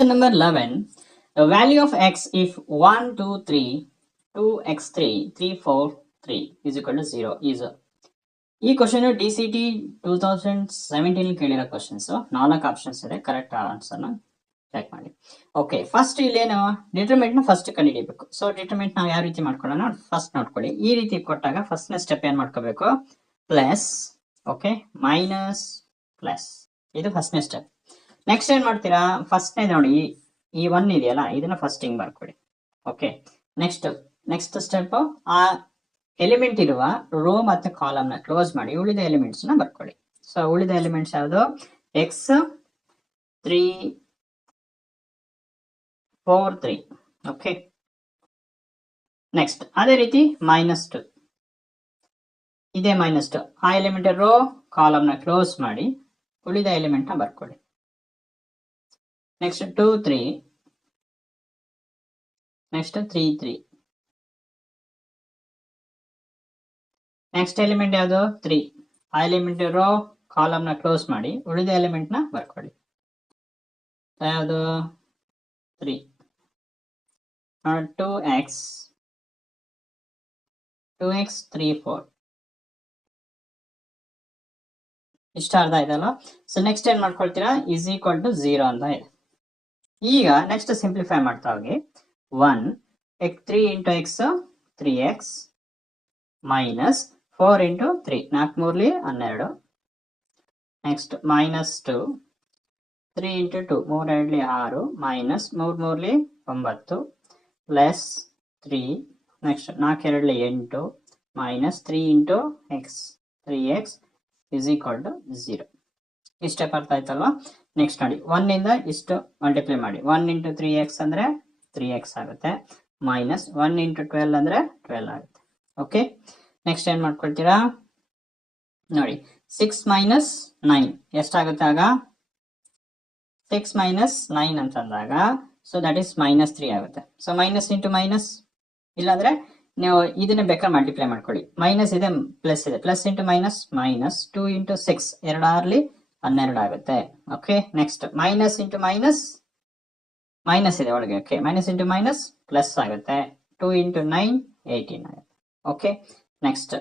Number 11, the value of x if 1, 2, 3, 2x3, 3, 4, 3 is equal to 0 is. ಈ question DCT 2017 ಕೇಳಿರೋ questions. 4 options ಇದೆ, correct ಆನ್ಸರ್ನ check ಮಾಡಿ. Okay, first ಇಲ್ಲೇನು determinant ನ first ಕಂಡುಹಿಡಿಯಬೇಕು. ಸೊ ಡಿಟರ್ಮಿನೆಂಟ್ ನಾವು ಯಾವ ರೀತಿ ಮಾಡ್ಕೊಳ್ಳೋಣ ಫಸ್ಟ್ ನೋಡ್ಕೊಳ್ಳಿ. ಈ ರೀತಿ ಕೊಟ್ಟಾಗ ಫಸ್ಟ್ ನ ಸ್ಟೆಪ್ ಏನ್ ಮಾಡ್ಕೋಬೇಕು, ಪ್ಲಸ್, ಓಕೆ, ಮೈನಸ್, ಪ್ಲಸ್, ಇದು ಫಸ್ಟ್ ನೇ ಸ್ಟೆಪ್. ನೆಕ್ಸ್ಟ್ ಏನ್ ಮಾಡ್ತೀರಾ, ಫಸ್ಟ್ ನೇ ನೋಡಿ ಈ 1 ಇದೆಯಲ್ಲ, ಇದನ್ನ ಫಸ್ಟ್ ಹಿಂಗ್ ಬರ್ಕೊಳ್ಳಿ. ಓಕೆ, ನೆಕ್ಸ್ಟ್ ಸ್ಟೆಪ್ ಆ ಎಲಿಮೆಂಟ್ ಇರುವ ರೋ ಮತ್ತೆ ಕಾಲಮ್ ನ ಕ್ಲೋಸ್ ಮಾಡಿ ಉಳಿದ ಎಲಿಮೆಂಟ್ಸ್ ನ ಬರ್ಕೊಳ್ಳಿ. ಸೊ ಉಳಿದ ಎಲಿಮೆಂಟ್ಸ್ ಯಾವುದು, ಎಕ್ಸ್ 3 4 3. ಓಕೆ, ನೆಕ್ಸ್ಟ್ ಅದೇ ರೀತಿ -2 ಇದೇ -2 ಆ ಎಲಿಮೆಂಟ್ ರೋ ಕಾಲಮ್ ನ ಕ್ಲೋಸ್ ಮಾಡಿ ಉಳಿದ ಎಲಿಮೆಂಟ್ ನ ಬರ್ಕೊಳ್ಳಿ. Next 2 3, next 3 3. ನೆಕ್ಸ್ಟ್ ಎಲಿಮೆಂಟ್ ಯಾವುದು 3 ಆ ಎಲಿಮೆಂಟ್ ರೋ ಕಾಲಮ್ ನ ಕ್ಲೋಸ್ ಮಾಡಿ ಉಳಿದ ಎಲಿಮೆಂಟ್ ನ ಬರ್ಕೊಳ್ಳಿ. ಯಾವುದು 3. 2x 3 4 ಇಷ್ಟ ಅರ್ಥ ಆಯ್ತಲ್ಲ. ಸೊ ನೆಕ್ಸ್ಟ್ ಏನ್ ಮಾಡ್ಕೊಳ್ತೀರಾ, ಇಸ್ ಈಕ್ವಲ್ ಟು 0 ಅಂತ ಇದೆ. ಈಗ ನೆಕ್ಸ್ಟ್ ಸಿಂಪ್ಲಿಫೈ ಮಾಡ್ತಾ ಹೋಗಿ. 1 3 into x 3x minus 4 into 3 4 3 12. Next -2 3 into 2 3 2 6 minus 3 3 9 plus 3. Next 4 2 8 minus 3 into x 3x is equal to 0. ಇಷ್ಟೇ ಅರ್ಥ ಆಯ್ತಲ್ವಾ. ನೆಕ್ಸ್ಟ್ ನೋಡಿ 1 ಇಂದ ಇಷ್ಟು ಮಲ್ಟಿಪ್ಲೈ ಮಾಡಿ. 1 ಇಂಟು 3x ಅಂದ್ರೆ 3x ಆಗುತ್ತೆ, ಮೈನಸ್ 1 ಇಂಟು 12 ಅಂದ್ರೆ 12 ಆಗುತ್ತೆ. ಓಕೆ, ನೆಕ್ಸ್ಟ್ ಏನ್ ಮಾಡ್ಕೊಳ್ತೀರಾ ನೋಡಿ, 6 ಮೈನಸ್ 9 ಎಷ್ಟಾಗುತ್ತೆ ಆಗ, 6 ಮೈನಸ್ 9 ಅಂತಂದಾಗ ಸೊ ದಟ್ ಈಸ್ -3 ಆಗುತ್ತೆ. ಸೊ ಮೈನಸ್ ಇಂಟು ಮೈನಸ್, ಇಲ್ಲಾಂದ್ರೆ ನೀವು ಇದನ್ನ ಬೇಕಾದ್ರೆ ಮಲ್ಟಿಪ್ಲೈ ಮಾಡ್ಕೊಳ್ಳಿ. ಮೈನಸ್ ಇದೆ ಪ್ಲಸ್ ಇದೆ, plus into minus minus 2 into 6 2 12 ಆಗುತ್ತೆ. Okay, next minus into minus minus ಇದೆ ಒಳಗೆ. Okay, minus into minus plus ಆಗುತ್ತೆ. 2 ಇಂಟು 9 18 ಆಗುತ್ತೆ. ಓಕೆ, ನೆಕ್ಸ್ಟ್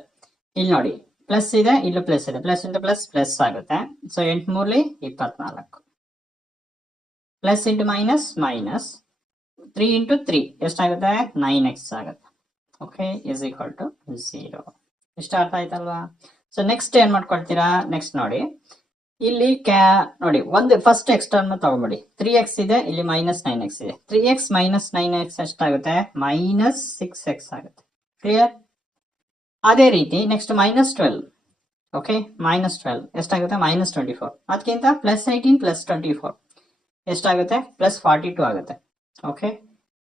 ಇಲ್ಲಿ ನೋಡಿ ಪ್ಲಸ್ ಇದೆ, ಇಲ್ಲೂ ಪ್ಲಸ್ ಇದೆ, ಪ್ಲಸ್ ಇಂಟು ಪ್ಲಸ್ ಪ್ಲಸ್ ಆಗುತ್ತೆ. So 8 3 24 plus into minus minus 3 into 3 ಎಷ್ಟಾಗುತ್ತೆ, 9x ಆಗುತ್ತೆ. Okay, is equal to 0. ಇಷ್ಟ ಅರ್ಥ ಆಯ್ತಲ್ವಾ. ಸೊ ನೆಕ್ಸ್ಟ್ ಏನ್ ಮಾಡ್ಕೊಳ್ತೀರಾ, ನೆಕ್ಸ್ಟ್ ನೋಡಿ ಇಲ್ಲಿ ನೋಡಿ ಒಂದು ಫಸ್ಟ್ ಎಕ್ಸ್ಟರ್ನ್ ತಗೊಂಬಿಡಿ. 3x ಇದೆ, ಇಲ್ಲಿ -9x ಇದೆ. 3x ಮೈನಸ್ 9x ಎಷ್ಟಾಗುತ್ತೆ, -6x ಆಗುತ್ತೆ. ಕ್ಲಿಯರ್. ಅದೇ ರೀತಿ ನೆಕ್ಸ್ಟ್ -12. ಓಕೆ, -12 ಎಷ್ಟಾಗುತ್ತೆ, -24. ಅದಕ್ಕಿಂತ +18 +24 ಎಷ್ಟಾಗುತ್ತೆ, +42 ಆಗುತ್ತೆ. ಓಕೆ,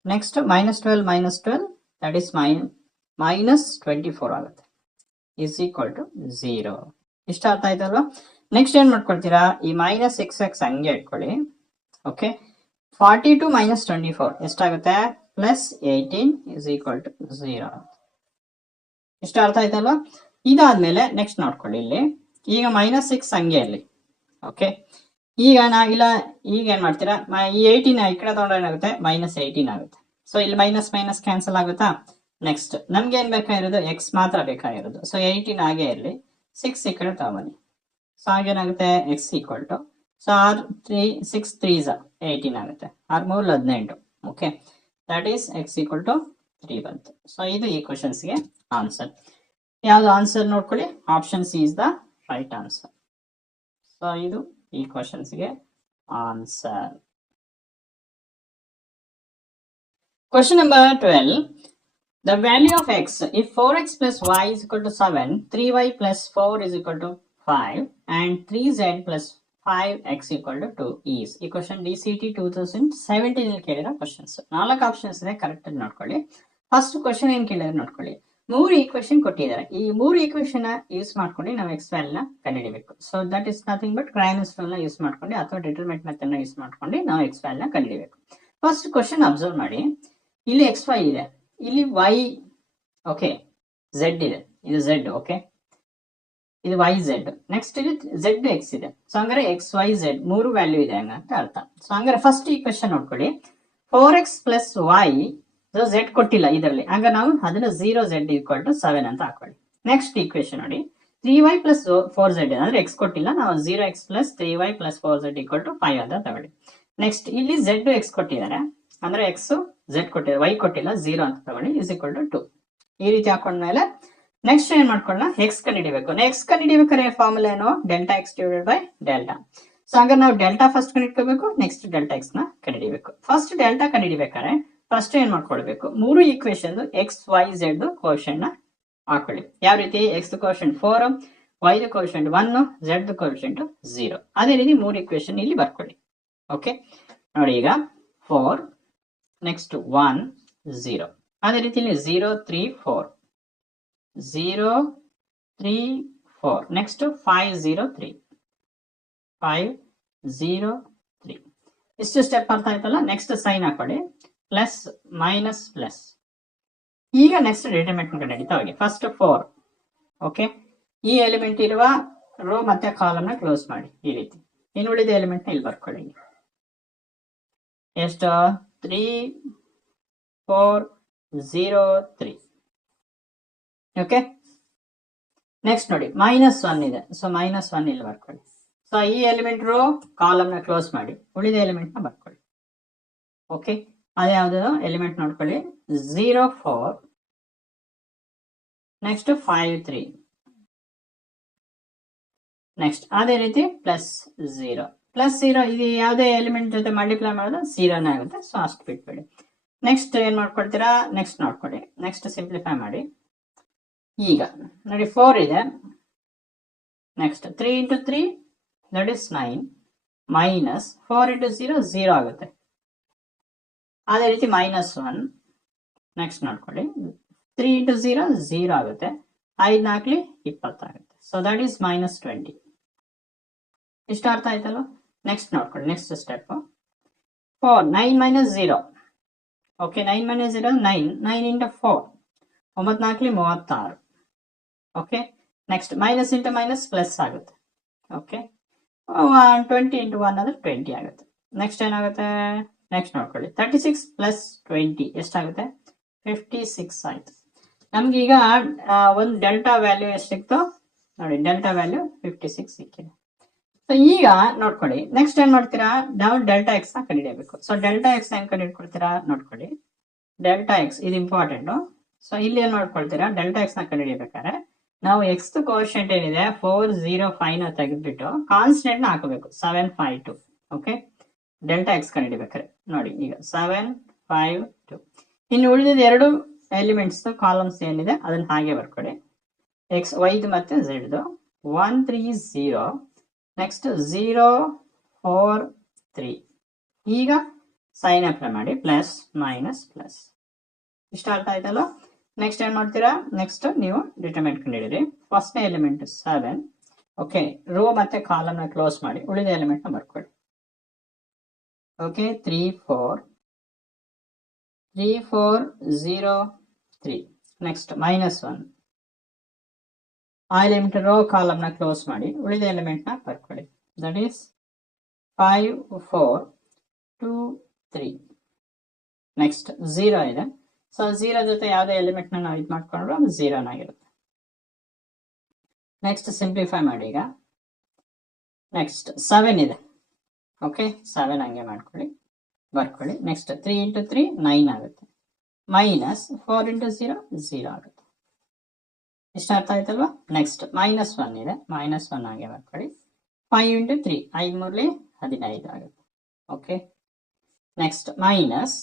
ನೆಕ್ಸ್ಟ್ -12 ದಟ್ ಈಸ್ -24 ಆಗುತ್ತೆ. Is equal to 0. ಇಷ್ಟ ಅರ್ಥ ಆಯ್ತಲ್ವಾ. ನೆಕ್ಸ್ಟ್ ಏನ್ ಮಾಡ್ಕೊಳ್ತೀರಾ, ಈ -6x ಹಂಗೆ ಇಟ್ಕೊಳ್ಳಿ. ಓಕೆ, 42 -24 ಎಷ್ಟಾಗುತ್ತೆ, +18 ಇಸ್ ಈಕ್ವಲ್ ಟು 0. ಇಷ್ಟ ಅರ್ಥ ಆಯ್ತಲ್ವಾ. ಇದಾದ್ಮೇಲೆ ನೆಕ್ಸ್ಟ್ ನೋಡ್ಕೊಳ್ಳಿ ಇಲ್ಲಿ, ಈಗ -6 ಹಂಗೆ ಇರಲಿ. ಓಕೆ, ಈಗ ಈಗ ಏನ್ ಮಾಡ್ತೀರಾ, ಈ 18 ಈ ಕಡೆ ತಗೊಂಡ್ರೆ ಏನಾಗುತ್ತೆ, -18 ಆಗುತ್ತೆ. ಸೊ ಇಲ್ಲಿ ಮೈನಸ್ ಮೈನಸ್ ಕ್ಯಾನ್ಸಲ್ ಆಗುತ್ತಾ. ನೆಕ್ಸ್ಟ್ ನಮ್ಗೆ ಏನ್ ಬೇಕಾಗಿರೋದು, ಎಕ್ಸ್ ಮಾತ್ರ ಬೇಕಾಗಿರೋದು. ಸೊ 18 ಹಾಗೆ ಇರಲಿ, 6 ಈ ಕಡೆ ತಗೊಂಬನ್ನಿ. ಸೊ ಹಾಗೇನಾಗುತ್ತೆ, x equal to, so 6 3s 18 ಆಗುತ್ತೆ, 6 3 18. Okay, that is x equal to 3 ಬಂತು. ಸೊ ಇದು ಈ ಕ್ವಶನ್ಸ್ಗೆ ಆನ್ಸರ್. ಯಾವ್ದು ಆನ್ಸರ್ ನೋಡ್ಕೊಳ್ಳಿ, option C is the right answer. So ಇದು ಈ ಕ್ವಶನ್ಸ್ಗೆ answer. Question number 12. The value of x if 4x plus y is equal to 7, 3y plus 4 is equal to 5 and 3z plus 5x equal to 2 is. ಈ question DCT 2017 ಅಲ್ಲಿ ಕೇಳಿರೋ questions. 4 options ಇದೆ, correct ಆಗಿ ನೋಡ್ಕೊಳ್ಳಿ. First question ಏನ್ ಕೇಳಿದ್ರೆ ನೋಡ್ಕೊಳ್ಳಿ, 3 equation ಕೊಟ್ಟಿದ್ದಾರೆ. ಈ 3 ಈಕ್ವೇಶನ್ ಯೂಸ್ ಮಾಡ್ಕೊಂಡು ನಾವು ಎಕ್ಸ್ ವ್ಯಾಲ್ಯೂ ನ ಕಂಡುಹಿಡಿಯಬೇಕು. So that is nothing but Cramer's rule ನ ಯೂಸ್ ಮಾಡ್ಕೊಂಡು ಅಥವಾ ಡಿಟರ್ಮಿನೆಂಟ್ ಮೆಥಡ್ ನ ಯೂಸ್ ಮಾಡ್ಕೊಂಡು ನಾವು ಎಕ್ಸ್ ವ್ಯಾಲ್ಯೂ ನ ಕಂಡುಹಿಡಿಯಬೇಕು. ಫಸ್ಟ್ ಕ್ವಶನ್ ಅಬ್ಸರ್ವ್ ಮಾಡಿ, ಇಲ್ಲಿ xy ಇದೆ, ಇಲ್ಲಿ y, ಓಕೆ, z ಇದೆ, ಇದು z. ಓಕೆ, ಇದು ವೈ ಝೆಡ್, ನೆಕ್ಸ್ಟ್ ಇದು ಝೆಡ್ ಎಕ್ಸ್ ಇದೆ. ಸೊ ಹಂಗಾರೆ ಎಕ್ಸ್ ವೈ ಝೆಡ್ 3 ವ್ಯಾಲ್ಯೂ ಇದೆ ಅಂತ ಅರ್ಥ. ಸೊ ಹಂಗಾರೆ ಫಸ್ಟ್ ಈ ಕ್ವೆಶನ್ ನೋಡ್ಕೊಳ್ಳಿ, 4x ಪ್ಲಸ್ ವೈ ಝೆಡ್ ಕೊಟ್ಟಿಲ್ಲ ಇದರಲ್ಲಿ, ಹಂಗ ನಾವು ಅದನ್ನ 0z=7 ಅಂತ ಹಾಕೊಳ್ಳಿ. ನೆಕ್ಸ್ಟ್ ಈಕ್ವೇಶನ್ ನೋಡಿ, 3y ಪ್ಲಸ್ 4z ಅಂದ್ರೆ ಎಕ್ಸ್ ಕೊಟ್ಟಿಲ್ಲ, ನಾವು 0x plus 3y plus 4z=5 ಅಂತ ತಗೊಳ್ಳಿ. ನೆಕ್ಸ್ಟ್ ಇಲ್ಲಿ z ಎಕ್ಸ್ ಕೊಟ್ಟಿದ್ದಾರೆ, ಅಂದ್ರೆ ಎಕ್ಸ್ ಝೆಡ್ ಕೊಟ್ಟಿದ್ದಾರೆ, ವೈ ಕೊಟ್ಟಿಲ್ಲ, 0 ಅಂತ ತಗೊಳ್ಳಿ, =2. ಈ ರೀತಿ ಹಾಕೊಂಡ್ಮೇಲೆ ನೆಕ್ಸ್ಟ್ ಏನ್ ಮಾಡ್ಕೊಳ್ಳೋಣ, ಎಕ್ಸ್ ಕಂಡುಹಿಡಿಬೇಕು. ಎಕ್ಸ್ ಕಂಡುಹಿಡಿಬೇಕಾದ್ರೆ ಫಾರ್ಮುಲಾ ಏನು, delta x divided by delta. So ಹಂಗ ನಾವು ಡೆಲ್ಟಾ ಫಸ್ಟ್ ಕಂಡುಹಿಡ್ಕೋಬೇಕು, ನೆಕ್ಸ್ಟ್ ಡೆಲ್ಟಾ ಎಕ್ಸ್ ನ ಕಂಡುಹಿಡಿಬೇಕು. ಫಸ್ಟ್ ಡೆಲ್ಟಾ ಕಂಡುಹಿಡಿಬೇಕಾದ್ರೆ ಫಸ್ಟ್ ಏನ್ ಮಾಡ್ಕೊಳ್ಬೇಕು, 3 equation x y z quotient ನ ಹಾಕೊಳ್ಳಿ. ಯಾವ ರೀತಿ, x quotient 4, y quotient 1, z quotient 0. ಅದೇ ರೀತಿ 3 ಈಕ್ವೇಶನ್ ಇಲ್ಲಿ ಬರ್ಕೊಳ್ಳಿ. ಓಕೆ ನೋಡಿ, ಈಗ 4 ನೆಕ್ಸ್ಟ್ 1 0, ಅದೇ ರೀತಿ ಇಲ್ಲಿ 0 3 4 0 3 4, ನೆಕ್ಸ್ಟ್ 5 0 3 5 0 3. ಇಷ್ಟು ಸ್ಟೆಪ್ ಅರ್ಥ ಆಯ್ತಲ್ಲ. ನೆಕ್ಸ್ಟ್ ಸೈನ್ ಹಾಕೊಳ್ಳಿ, ಪ್ಲಸ್ ಮೈನಸ್ ಪ್ಲಸ್. ಈಗ ನೆಕ್ಸ್ಟ್ ಡಿಟರ್ಮಿನೆಂಟ್ ಕಂಡುಹಿಡಿತಾ ಹೋಗಿ. ಫಸ್ಟ್ 4, ಓಕೆ, ಈ ಎಲಿಮೆಂಟ್ ಇರುವ ರೋ ಮತ್ತೆ ಕಾಲಮ್ ನ ಕ್ಲೋಸ್ ಮಾಡಿ ಈ ರೀತಿ. ಇನ್ನು ಉಳಿದ ಎಲಿಮೆಂಟ್ ನ ಇಲ್ಲಿ ಬರ್ಕೊಳ್ಳಿ. ಎಷ್ಟು, 3 4 0 3. ಓಕೆ, ನೆಕ್ಸ್ಟ್ ನೋಡಿ -1 ಇದೆ, ಸೊ -1 ಇಲ್ಲಿ ಬರ್ಕೊಳ್ಳಿ. ಸೊ ಈ ಎಲಿಮೆಂಟ್ ರೋ ಕಾಲಮ್ ನ ಕ್ಲೋಸ್ ಮಾಡಿ, ಉಳಿದ ಎಲಿಮೆಂಟ್ ನ ಬರ್ಕೊಳ್ಳಿ. ಓಕೆ, ಅದ್ಯಾವುದು ಎಲಿಮೆಂಟ್ ನೋಡ್ಕೊಳ್ಳಿ, 0 4, ನೆಕ್ಸ್ಟ್ 5 3, ನೆಕ್ಸ್ಟ್ ಅದೇ ರೀತಿ +0 +0. ಇದು ಯಾವುದೇ ಎಲಿಮೆಂಟ್ ಜೊತೆ ಮಲ್ಟಿಪ್ಲೈ ಮಾಡಿದ್ರೆ 0ನೇ ಆಗುತ್ತೆ, ಸೊ ಅಷ್ಟು ಬಿಟ್ಬೇಡಿ. ನೆಕ್ಸ್ಟ್ ಏನ್ ಮಾಡ್ಕೊಳ್ತೀರಾ, ನೆಕ್ಸ್ಟ್ ನೋಡ್ಕೊಳ್ಳಿ, ನೆಕ್ಸ್ಟ್ ಸಿಂಪ್ಲಿಫೈ ಮಾಡಿ. ಈಗ ನೋಡಿ 4 ಇದೆ, ನೆಕ್ಸ್ಟ್ 3 × 3 ದಟ್ ಇಸ್ 9, ಮೈನಸ್ 4 × 0 0 ಆಗುತ್ತೆ. ಅದೇ ರೀತಿ -1, ನೆಕ್ಸ್ಟ್ ನೋಡ್ಕೊಳ್ಳಿ, 3 × 0 0 ಆಗುತ್ತೆ, 5 4 20 ಆಗುತ್ತೆ. So that is -20. ಇಷ್ಟು ಅರ್ಥ ಆಯ್ತಲ್ಲ. ನೆಕ್ಸ್ಟ್ ನೋಡ್ಕೊಳ್ಳಿ, next step 4 9 - 0. Okay, 9 - 0 9, 9 × 4 9 4 36. Okay, next minus into minus plus ಆಗುತ್ತೆ. ಓಕೆ, 20 × 1 ಅಂದ್ರೆ 20 ಆಗುತ್ತೆ. ನೆಕ್ಸ್ಟ್ ಏನಾಗುತ್ತೆ, ನೆಕ್ಸ್ಟ್ ನೋಡ್ಕೊಳ್ಳಿ, 36 + 20 ಎಷ್ಟಾಗುತ್ತೆ, 56 ಆಯ್ತು. ನಮ್ಗೆ ಈಗ ಒಂದು ಡೆಲ್ಟಾ ವ್ಯಾಲ್ಯೂ ಎಷ್ಟು ಸಿಕ್ತು ನೋಡಿ, ಡೆಲ್ಟಾ ವ್ಯಾಲ್ಯೂ 56 ಸಿಕ್ಕಿದೆ. ಸೊ ಈಗ ನೋಡ್ಕೊಳ್ಳಿ, ನೆಕ್ಸ್ಟ್ ಏನ್ ಮಾಡ್ತೀರಾ, ನಾವು ಡೆಲ್ಟಾ ಎಕ್ಸ್ ನ ಕಂಡುಹಿಡಿಯಬೇಕು. ಸೊ ಡೆಲ್ಟಾ ಎಕ್ಸ್ ಹೆಂಗ್ ಕಂಡುಹಿಡ್ಕೊಳ್ತೀರಾ ನೋಡ್ಕೊಳ್ಳಿ, ಡೆಲ್ಟಾ ಎಕ್ಸ್ ಇದು ಇಂಪಾರ್ಟೆಂಟ್. ಸೊ ಇಲ್ಲಿ ಏನ್ ಮಾಡ್ಕೊಳ್ತೀರಾ, ಡೆಲ್ಟಾ ಎಕ್ಸ್ ನ ಕಂಡುಹಿಡಿಯಬೇಕಾದ್ರೆ ನಾವು ಎಕ್ಸ್ ಕೋಶೆಂಟ್ ಏನಿದೆ 4 0 5 ನ ತೆಗೆದ್ಬಿಟ್ಟು ಕಾನ್ಸ್ಟೆಂಟ್ ನ ಹಾಕಬೇಕು, 7 5 2. ಓಕೆ, ಡೆಲ್ಟಾ ಎಕ್ಸ್ ಕಂಡುಹಿಡಿಬೇಕಾದ್ರೆ ನೋಡಿ, ಈಗ 7 5 2. ಇನ್ನು ಉಳಿದಿದ ಎರಡು ಎಲಿಮೆಂಟ್ಸ್ ಕಾಲಮ್ಸ್ ಏನಿದೆ ಅದನ್ನ ಹಾಗೆ ಬರ್ಕೊಳ್ಳಿ, ಎಕ್ಸ್ ವೈದು ಮತ್ತೆ ಝೆಡ್ 1 3 0, ನೆಕ್ಸ್ಟ್ 0 4 3. ಈಗ ಸೈನ್ ಅಪ್ಲೈ ಮಾಡಿ, ಪ್ಲಸ್ ಮೈನಸ್ ಪ್ಲಸ್. ಇಷ್ಟ ಅರ್ಥ ಆಯ್ತಲ್ಲ. ನೆಕ್ಸ್ಟ್ ಏನ್ ಮಾಡ್ತೀರಾ, ನೆಕ್ಸ್ಟ್ ನೀವು ಡಿಟರ್ಮಿನೆಂಟ್ ಕಂಡುಹಿಡಿರಿ. ಫಸ್ಟ್ನೇ ಎಲಿಮೆಂಟ್ 7. ಓಕೆ, ರೋ ಮತ್ತೆ ಕಾಲಮ್ ನ ಕ್ಲೋಸ್ ಮಾಡಿ, ಉಳಿದ ಎಲಿಮೆಂಟ್ ನ ಬರ್ಕೊಳ್ಳಿ. ಓಕೆ, 3 4 0 3. ನೆಕ್ಸ್ಟ್ -1, ಆ ಎಲಿಮೆಂಟ್ ರೋ ಕಾಲಮ್ ನ ಕ್ಲೋಸ್ ಮಾಡಿ, ಉಳಿದ ಎಲಿಮೆಂಟ್ ನ ಬರ್ಕೊಳ್ಳಿ. That is 5 4 2 3. ನೆಕ್ಸ್ಟ್ 0 ಇದೆ, ಸೊ 0 ಜೊತೆ ಯಾವುದೇ ಎಲಿಮೆಂಟ್ ನ ನಾವು ಇದು ಮಾಡ್ಕೊಂಡ್ರು ಅದು 0 ಆಗಿರುತ್ತೆ. ನೆಕ್ಸ್ಟ್ ಸಿಂಪ್ಲಿಫೈ ಮಾಡಿ. ಈಗ ನೆಕ್ಸ್ಟ್ 7 ಇದೆ. ಓಕೆ, 7 ಹಂಗೆ ಮಾಡ್ಕೊಳ್ಳಿ, ಬರ್ಕೊಳ್ಳಿ. ನೆಕ್ಸ್ಟ್ 3 × 3 9 ಆಗುತ್ತೆ, ಮೈನಸ್ 4 × 0 0 ಆಗುತ್ತೆ. ಇಷ್ಟ ಅರ್ಥ ಆಯ್ತಲ್ವಾ. ನೆಕ್ಸ್ಟ್ -1 ಇದೆ, -1 ಹಾಗೆ ಬರ್ಕೊಳ್ಳಿ. 5 × 3 5 3 15 ಆಗುತ್ತೆ. Okay, next minus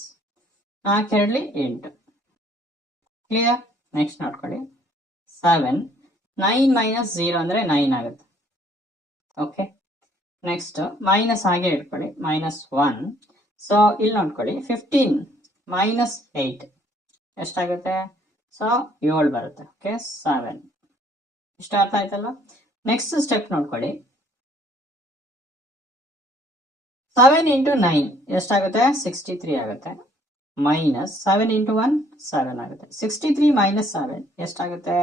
4 2 8. Clear. Next ನೋಡ್ಕೊಳ್ಳಿ, 7 9 - 0 ಅಂದ್ರೆ 9 ಆಗುತ್ತೆ. ಓಕೆ, ನೆಕ್ಸ್ಟ್ ಮೈನಸ್ ಹಾಗೆ ಇಟ್ಕೊಳ್ಳಿ, -1. ಸೊ ಇಲ್ಲಿ ನೋಡ್ಕೊಳ್ಳಿ, 15 - 8 ಎಷ್ಟಾಗುತ್ತೆ, ಸೊ 7 ಬರುತ್ತೆ. ಓಕೆ, 7. ಇಷ್ಟ ಅರ್ಥ ಆಯ್ತಲ್ಲ. ನೆಕ್ಸ್ಟ್ ಸ್ಟೆಪ್ ನೋಡ್ಕೊಳ್ಳಿ, 7 × 9 ಎಷ್ಟಾಗುತ್ತೆ, 63 ಆಗುತ್ತೆ. -7 × 1 7 ಆಗುತ್ತೆ. 63 - 7 ಎಷ್ಟಾಗುತ್ತೆ,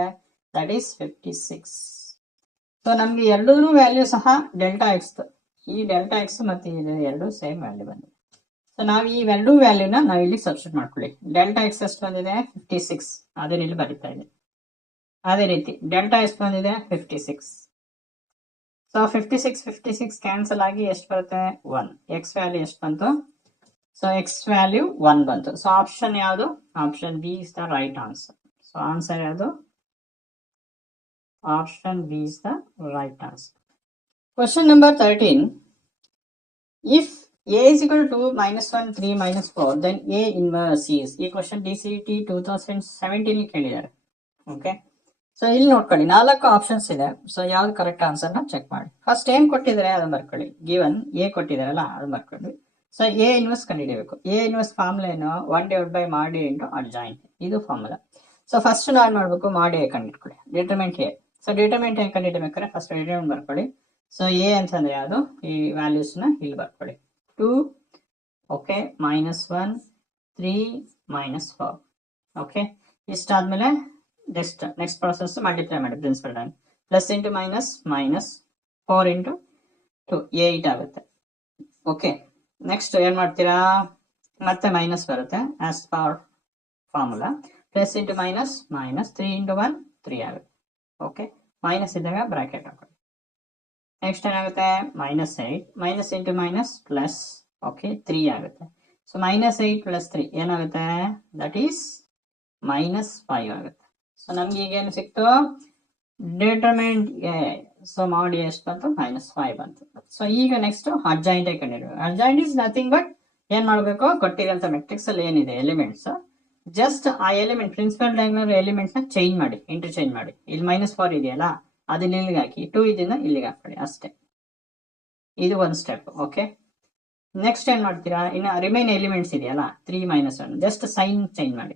ದಟ್ ಈಸ್ 56. ಸೊ ನಮ್ಗೆ ಎರಡೂ ವ್ಯಾಲ್ಯೂ ಸಹ ಡೆಲ್ಟಾ ಎಕ್ಸ್, ಈ ಡೆಲ್ಟಾ ಎಕ್ಸ್ ಮತ್ತೆ ಇದು ಎರಡು ಸೇಮ್ ವ್ಯಾಲ್ಯೂ ಬಂದಿದೆ. ಸೊ ನಾವು ಈ ಎರಡು ವ್ಯಾಲ್ಯೂನ ನಾವು ಇಲ್ಲಿ ಸಬ್ಸ್ಟಿಟ್ಯೂಟ್ ಮಾಡ್ಕೊಳ್ಳಿ. ಡೆಲ್ಟಾ ಎಕ್ಸ್ ಎಷ್ಟು ಬಂದಿದೆ 56, ಅದನ್ನ ಇಲ್ಲಿ ಬರೀತಾ ಇದೆ. ಅದೇ ರೀತಿ ಡೆಲ್ಟಾ ಎಷ್ಟು ಬಂದಿದೆ 56. ಸೊ 56 ಕ್ಯಾನ್ಸಲ್ ಆಗಿ ಎಷ್ಟು ಬರುತ್ತೆ 1. ಎಕ್ಸ್ ವ್ಯಾಲ್ಯೂ ಎಷ್ಟು ಬಂತು? ಸೊ ಎಕ್ಸ್ ವ್ಯಾಲ್ಯೂ 1 ಬಂತು. ಸೊ ಆಪ್ಷನ್ ಯಾವುದು? Option B is the right answer. So answer ಯಾವುದು? Option B is the right answer. Question number 13. If a is equal to -1, 3, -4, then a inverse is. ಈ question DCT 2017 ಕೇಳಿದ್ದಾರೆ. Okay, so ಇಲ್ಲಿ ನೋಡ್ಕೊಳ್ಳಿ 4 options ಇದೆ. So ಯಾವ್ದು correct answer ನ check ಮಾಡಿ. First ಏನ್ ಕೊಟ್ಟಿದ್ದಾರೆ ಅದನ್ನ ಬರ್ಕೊಳ್ಳಿ. ಗಿವನ್ ಎ ಕೊಟ್ಟಿದ್ದಾರಲ್ಲ ಅದನ್ನ ಬರ್ಕೊಳ್ಳಿ. ಸೊ ಎ ಇನ್ವರ್ಸ್ ಕಂಡುಹಿಡಿಯಬೇಕು. ಎ ಇನ್ವರ್ಸ್ ಫಾರ್ಮುಲಾ ಏನು? 1 / mod a into adjoint. ಇದು ಫಾರ್ಮುಲಾ. ಸೊ ಫಸ್ಟ್ ನಾವು ಮಾಡ್ಬೇಕು mod a ಕಂಡುಹಿಡ್ಕೊಳ್ಳಿ. Determinant A. So determinant A ಕಂಡುಹಿಡಬೇಕಾದ್ರೆ ಫಸ್ಟ್ ಡಿಟರ್ಮೆಂಟ್ ಬರ್ಕೊಳ್ಳಿ. ಸೊ ಎ ಅಂತಂದ್ರೆ ಯಾವುದು? ಈ ವ್ಯಾಲ್ಯೂಸ್ ನ ಇಲ್ಲಿ ಬರ್ಕೊಳ್ಳಿ. 2, ಓಕೆ, -1, 3, -4. ಓಕೆ, ಇಷ್ಟಾದ್ಮೇಲೆ ನೆಕ್ಸ್ಟ್ ಪ್ರಾಸೆಸ್ ಮಲ್ಟಿಪ್ಲೈ ಮಾಡಿ principal time. Plus into minus, -4 × 2, 8 ಆಗುತ್ತೆ. ಓಕೆ, ನೆಕ್ಸ್ಟ್ ಏನ್ ಮಾಡ್ತೀರಾ? ಮತ್ತೆ ಮೈನಸ್ ಬರುತ್ತೆ as per formula. Plus into minus, -3 × 1, 3 ಆಗುತ್ತೆ. ಓಕೆ, ಮೈನಸ್ ಇದ್ದಾಗ ಬ್ರಾಕೆಟ್ ಹಾಕೊಳ್ಳಿ. ನೆಕ್ಸ್ಟ್ ಏನಾಗುತ್ತೆ? -8, minus into minus plus, okay, 3 ಆಗುತ್ತೆ. ಸೊ -8 + 3 ಏನಾಗುತ್ತೆ? ದಟ್ ಈಸ್ -5 ಆಗುತ್ತೆ. ಸೊ ನಮ್ಗೆ ಈಗ ಏನು ಸಿಕ್ತು? ಡಿಟರ್ಮೆಂಟ್ ಎ. ಸೊ ಮಾಡಿ ಎಷ್ಟು ಬಂತು? -5 ಬಂತು. ಸೊ ಈಗ ನೆಕ್ಸ್ಟ್ ಅಡ್ಜಾಯಿಂಟ್ ಕಂಡುಹಿಡಿಯಬೇಕು. ಅಡ್ಜಾಯಿಂಟ್ ಇಸ್ ನಥಿಂಗ್ ಬಟ್ ಏನ್ ಮಾಡಬೇಕು? ಕೊಟ್ಟಿರೋಂಥ ಮೆಟ್ರಿಕ್ಸ್ ಅಲ್ಲಿ ಏನಿದೆ ಎಲಿಮೆಂಟ್ಸ್, ಜಸ್ಟ್ ಆ ಎಲಿಮೆಂಟ್ ಪ್ರಿನ್ಸಿಪಲ್ ಡಯಾಗ್ನಲ್ ಎಲಿಮೆಂಟ್ಸ್ ನ ಚೇಂಜ್ ಮಾಡಿ, ಇಂಟರ್ಚೇಂಜ್ ಮಾಡಿ. ಇಲ್ಲಿ -4 ಇದೆಯಲ್ಲ ಅದನ್ನ ಇಲ್ಲಿಗೆ ಹಾಕಿ, 2 ಇದನ್ನ ಇಲ್ಲಿಗೆ ಹಾಕೊಳ್ಳಿ ಅಷ್ಟೇ. ಇದು ಒಂದು ಸ್ಟೆಪ್. ಓಕೆ, ನೆಕ್ಸ್ಟ್ ಏನ್ ಮಾಡ್ತೀರಾ? ಇನ್ನು ರಿಮೈನ್ ಎಲಿಮೆಂಟ್ಸ್ ಇದೆಯಲ್ಲ 3, -1, ಜಸ್ಟ್ ಸೈನ್ ಚೇಂಜ್ ಮಾಡಿ.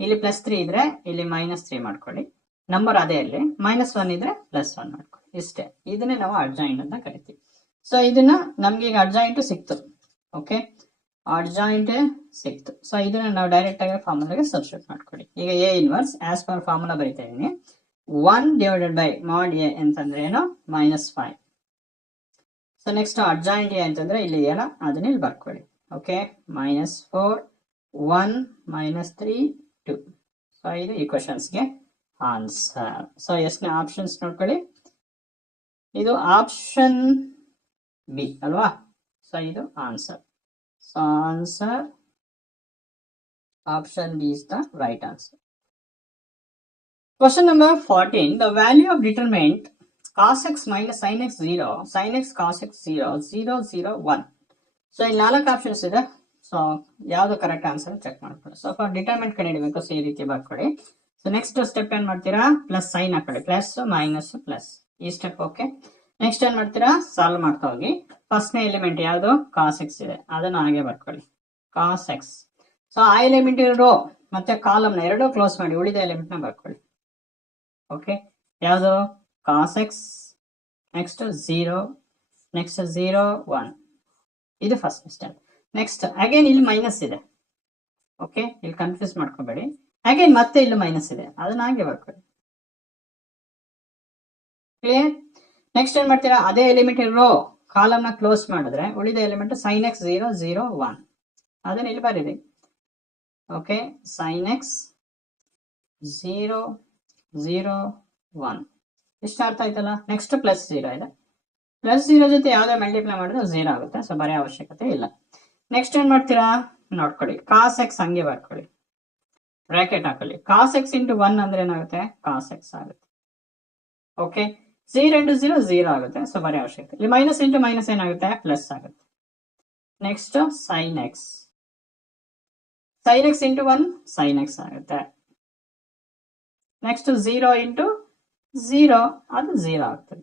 ಇಲ್ಲಿ +3 ಇದ್ರೆ ಇಲ್ಲಿ -3 ಮಾಡ್ಕೊಳ್ಳಿ. ನಂಬರ್ ಅದೇ ಇರಲಿ. -1 ಇದ್ರೆ +1 ಮಾಡ್ಕೊಳ್ಳಿ. ಇಷ್ಟೇ. ಇದನ್ನೇ ನಾವು ಅಡ್ಜಾಯಿಂಟ್ ಅಂತ ಕರಿತೀವಿ. ಸೊ ಇದನ್ನ ನಮ್ಗೆ ಈಗ ಅಡ್ಜಾಯಿಂಟ್ ಸಿಕ್ತು. ಓಕೆ, ಅಡ್ಜಾಯಿಂಟ್ ಸಿಕ್ತು. ಸೊ ಇದನ್ನ ನಾವು ಡೈರೆಕ್ಟ್ ಆಗಿ ಫಾರ್ಮುಲಾಗೆ ಸಬ್ಸ್ಟಿಟ್ಯೂಟ್ ಮಾಡ್ಕೊಳ್ಳಿ. ಈಗ A inverse as per formula ಬರೀತಾ ಇದೀನಿ. 1 / mod a ಅಂತಂದ್ರೆ ಏನು? -5. ಸೊ ನೆಕ್ಸ್ಟ್ ಅಡ್ಜಾಯಿಂಟ್ ಎ ಅಂತಂದ್ರೆ ಇಲ್ಲಿ ಇದೆಯಲ್ಲ ಅದನ್ನ ಇಲ್ಲಿ ಬರ್ಕೊಳ್ಳಿ. ಓಕೆ, -4, 1, -3, 2. ಸೊ ಇದು ಈ ಕ್ವಶನ್ಸ್ಗೆ ಆನ್ಸರ್. ಸೊ ಎಷ್ಟನೇ ಆಪ್ಷನ್ಸ್ ನೋಡ್ಕೊಳ್ಳಿ. ಇದು ಆಪ್ಷನ್ ಬಿ ಅಲ್ವಾ? ಸೊ ಇದು answer. So answer option B is the right answer. Question number 14. The value of determinant cos x minus sin x 0, sin x cos x 0, 0, 0, 1. So ಇಲ್ಲಿ 4 options ಇದೆ. So ಯಾವ್ದು correct answer check ಮಾಡ್ಕೊಳ್ಳಿ. So for ಡಿಟರ್ಮೆಂಟ್ ಕಂಡುಹಿಡಿಯಬೇಕು. So ಈ ರೀತಿ ಬರ್ಕೊಳ್ಳಿ. So next step ಏನ್ ಮಾಡ್ತೀರಾ? ಪ್ಲಸ್ ಸೈನ್ ಹಾಕೊಳ್ಳಿ. ಪ್ಲಸ್, ಮೈನಸ್, ಪ್ಲಸ್, ಈ ಸ್ಟೆಪ್. ಓಕೆ, ನೆಕ್ಸ್ಟ್ ಏನ್ ಮಾಡ್ತೀರಾ? ಸಾಲ್ವ್ ಮಾಡ್ತಾ ಹೋಗಿ. ಫಸ್ಟ್ನೇ ಎಲಿಮೆಂಟ್ ಯಾವುದು? ಕಾಸ್ ಎಕ್ಸ್ ಇದೆ, ಅದನ್ನ ಹಾಗೆ ಬರ್ಕೊಳ್ಳಿ. Cos x. ಸೊ ಆ ಎಲಿಮೆಂಟ್ ರೋ ಮತ್ತೆ ಕಾಲಮ್ ನ ಎರಡೂ ಕ್ಲೋಸ್ ಮಾಡಿ ಉಳಿದ ಎಲಿಮೆಂಟ್ ನ ಬರ್ಕೊಳ್ಳಿ. ಓಕೆ, ಯಾವುದು? Cos x, next 0, next 0, 1. ಇದು ಫಸ್ಟ್ ಸ್ಟೆಪ್. ನೆಕ್ಸ್ಟ್ ಅಗೇನ್ ಇಲ್ಲಿ ಮೈನಸ್ ಇದೆ. ಓಕೆ, ಇಲ್ಲಿ ಕನ್ಫ್ಯೂಸ್ ಮಾಡ್ಕೋಬೇಡಿ. ಅಗೇನ್ ಮತ್ತೆ ಇಲ್ಲಿ ಮೈನಸ್ ಇದೆ, ಅದನ್ನ ಹಾಗೆ ಬರ್ಕೊಳ್ಳಿ. ಕ್ಲಿಯರ್? ನೆಕ್ಸ್ಟ್ ಏನ್ ಮಾಡ್ತೀರಾ? ಅದೇ ಎಲಿಮೆಂಟ್ ರೋ ಕಾಲಮ್ ನ ಕ್ಲೋಸ್ ಮಾಡಿದ್ರೆ ಉಳಿದ ಎಲಿಮೆಂಟ್ sin x 0, 0, 1. ಅದನ್ನ ಇಲ್ಲಿ ಬರೀರಿ. Okay, sin x 0, 0, 1. ಇಷ್ಟ ಅರ್ಥ ಆಯ್ತಲ್ಲ? ನೆಕ್ಸ್ಟ್ +0 ಇದೆ. +0 ಜೊತೆ ಯಾವ್ದೇ ಮಲ್ಟಿಪ್ಲೈ ಮಾಡಿದ್ರೆ 0 ಆಗುತ್ತೆ. ಸೊ ಬರೆಯೋ ಅವಶ್ಯಕತೆ ಇಲ್ಲ. ನೆಕ್ಸ್ಟ್ ಏನ್ ಮಾಡ್ತೀರಾ ನೋಡ್ಕೊಳ್ಳಿ. ಕಾಸ್ ಎಕ್ಸ್ ಹಂಗೆ ಬರ್ಕೊಳ್ಳಿ, ಬ್ರಾಕೆಟ್ ಹಾಕೊಳ್ಳಿ. ಕಾಸ್ ಎಕ್ಸ್ ಇಂಟು 1 ಅಂದ್ರೆ ಏನಾಗುತ್ತೆ? ಕಾಸ್ ಎಕ್ಸ್ ಆಗುತ್ತೆ. ಓಕೆ, 0 × 0, 0 ಆಗುತ್ತೆ. ಸೊ ಬರೆಯೋ ಅವಶ್ಯಕತೆ. ಇಲ್ಲಿ ಮೈನಸ್ ಇಂಟು ಮೈನಸ್ ಏನಾಗುತ್ತೆ? ಪ್ಲಸ್ ಆಗುತ್ತೆ. Next sine x, sin x into 1 sin x ಆಗುತ್ತೆ. ನೆಕ್ಸ್ಟ್ 0 × 0, ಅದು 0 ಆಗ್ತದೆ.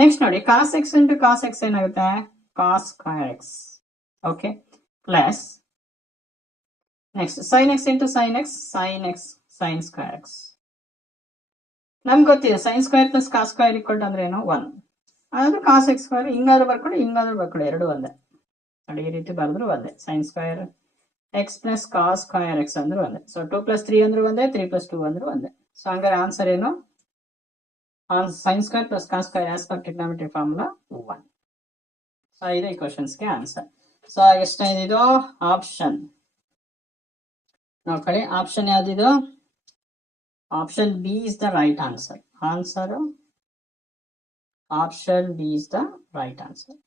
ನೆಕ್ಸ್ಟ್ ನೋಡಿ, cos x into cos x ಏನಾಗುತ್ತೆ? Cos square x. Okay, plus next sine x into sine x, sine x sine square x. ನಮ್ಗೆ ಗೊತ್ತಿದೆ sine square plus cos square equal ಅಂದ್ರೆ ಏನು? 1. ಅದಾದ್ರೆ cos x square ಹಿಂಗಾದ್ರೂ ಬರ್ಕೊಳ್ಳಿ, ಹಿಂಗಾದ್ರೂ ಬರ್ಕೊಳ್ಳಿ, ಎರಡು ಒಂದೇ. ನೋಡಿ, ಈ ರೀತಿ ಬರೆದ್ರು ಒಂದೇ. Sine square x plus cos square x ಅಂದ್ರೆ ಒಂದೇ. ಸೊ 2 + 3 ಅಂದ್ರೆ ಒಂದೇ, 3 + 2 ಅಂದ್ರೆ ಒಂದೇ. ಸೊ ಹಂಗಾರೆ ಆನ್ಸರ್ ಏನು? sin square plus cos square as per trigonometry formula 1. So ಇದು ಈ ಕ್ವಶನ್ಸ್ಗೆ ಆನ್ಸರ್. ಸೊ ಎಷ್ಟೈದು ಇದು ಆಪ್ಷನ್ ನೋಡ್ಕೊಳ್ಳಿ. ಆಪ್ಷನ್ ಯಾವ್ದಿದು? Option B is the right answer. Option B is the right answer.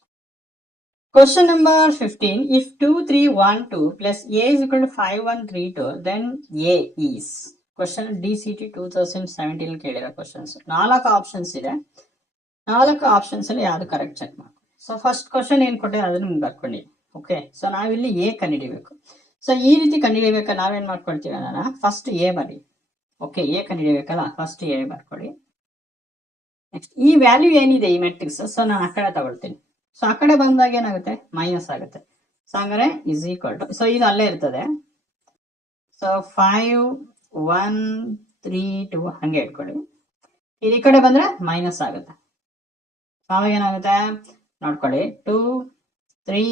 Question number 15. If 2, 3, 1, 2 plus A is equal to 5, 1, 3, 2, then A is. Question DCT 2017 ಕೇಳಿರೋ questions. 4 options ಇದೆ. 4 options ಅಲ್ಲಿ ಯಾವ್ದು correct check ಮಾಡಿ. So first question ಏನ್ ಕೊಟ್ಟಿದೆ ಅದನ್ನ ನಿಮ್ಗೆ ಬರ್ಕೊಂಡಿವಿ. ಓಕೆ, ಸೊ ನಾವಿಲ್ಲಿ ಎ ಕಂಡುಹಿಡಿಬೇಕು. ಸೊ ಈ ರೀತಿ ಕಂಡುಹಿಡಿಬೇಕಾದ್ರೆ ನಾವೇನ್ ಮಾಡ್ಕೊಳ್ತೀವಿ ಅಂದ್ರೆ ಫಸ್ಟ್ ಎ ಬರಿ. ಓಕೆ, ಎ ಕಂಡುಹಿಡಿಬೇಕಲ್ಲ, ಫಸ್ಟ್ ಎ ಬರ್ಕೊಳ್ಳಿ. ನೆಕ್ಸ್ಟ್ ಈ ವ್ಯಾಲ್ಯೂ ಏನಿದೆ ಈ ಮೆಟ್ರಿಕ್ಸ್, ಸೊ ನಾನು ಆ ಕಡೆ ತಗೊಳ್ತೀನಿ. ಸೊ ಆ ಕಡೆ ಬಂದಾಗ ಏನಾಗುತ್ತೆ? ಮೈನಸ್ ಆಗುತ್ತೆ. ಸೊ ಹಂಗಾರೆ ಇಸ್ ಈಕ್ವಲ್ ಟು, ಸೊ ಇದು ಅಲ್ಲೇ ಇರ್ತದೆ. ಸೊ 5, 1, 3, 2 ಹಂಗೆ ಇಟ್ಕೊಳ್ಳಿ. ಈ ಕಡೆ ಬಂದ್ರೆ ಮೈನಸ್ ಆಗುತ್ತೆ. ಅವಾಗ ಏನಾಗುತ್ತೆ ನೋಡ್ಕೊಳ್ಳಿ. 2, 3,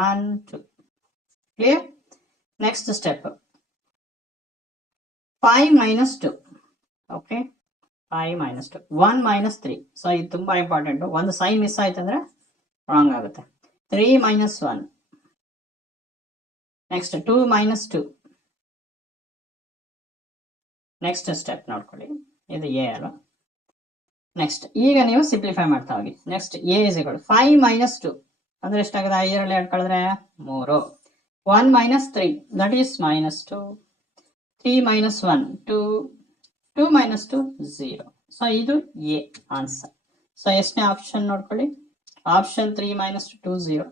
1, 2 clear. Next step 5 minus 2. Okay, 5 minus 2, 1 minus 3. So ಇದು ತುಂಬಾ ಇಂಪಾರ್ಟೆಂಟ್. ಒಂದು ಸೈನ್ ಮಿಸ್ ಆಯ್ತು ಅಂದ್ರೆ ರಾಂಗ್ ಆಗುತ್ತೆ. 3 minus 1. Next 2 minus 2. Next step ನೋಡ್ಕೊಳ್ಳಿ, ಇದು ಎ ಅಲ್ವಾ. ನೆಕ್ಸ್ಟ್ ಈಗ ನೀವು ಸಿಂಪ್ಲಿಫೈ ಮಾಡ್ತಾ ಹೋಗಿ. Next A is equal 5 minus 2 ಅಂದ್ರೆ ಎಷ್ಟಾಗುತ್ತೆ? 5 ಎರಡು ಕಳೆದ್ರೆ 3. 1 minus 3 that is -2. 3 minus 1 2. 2 minus 2 0. So ಇದು ಎ ಆನ್ಸರ್. ಸೊ ಎಷ್ಟನೇ ಆಪ್ಷನ್ ನೋಡ್ಕೊಳ್ಳಿ? Option 3 minus 2 0.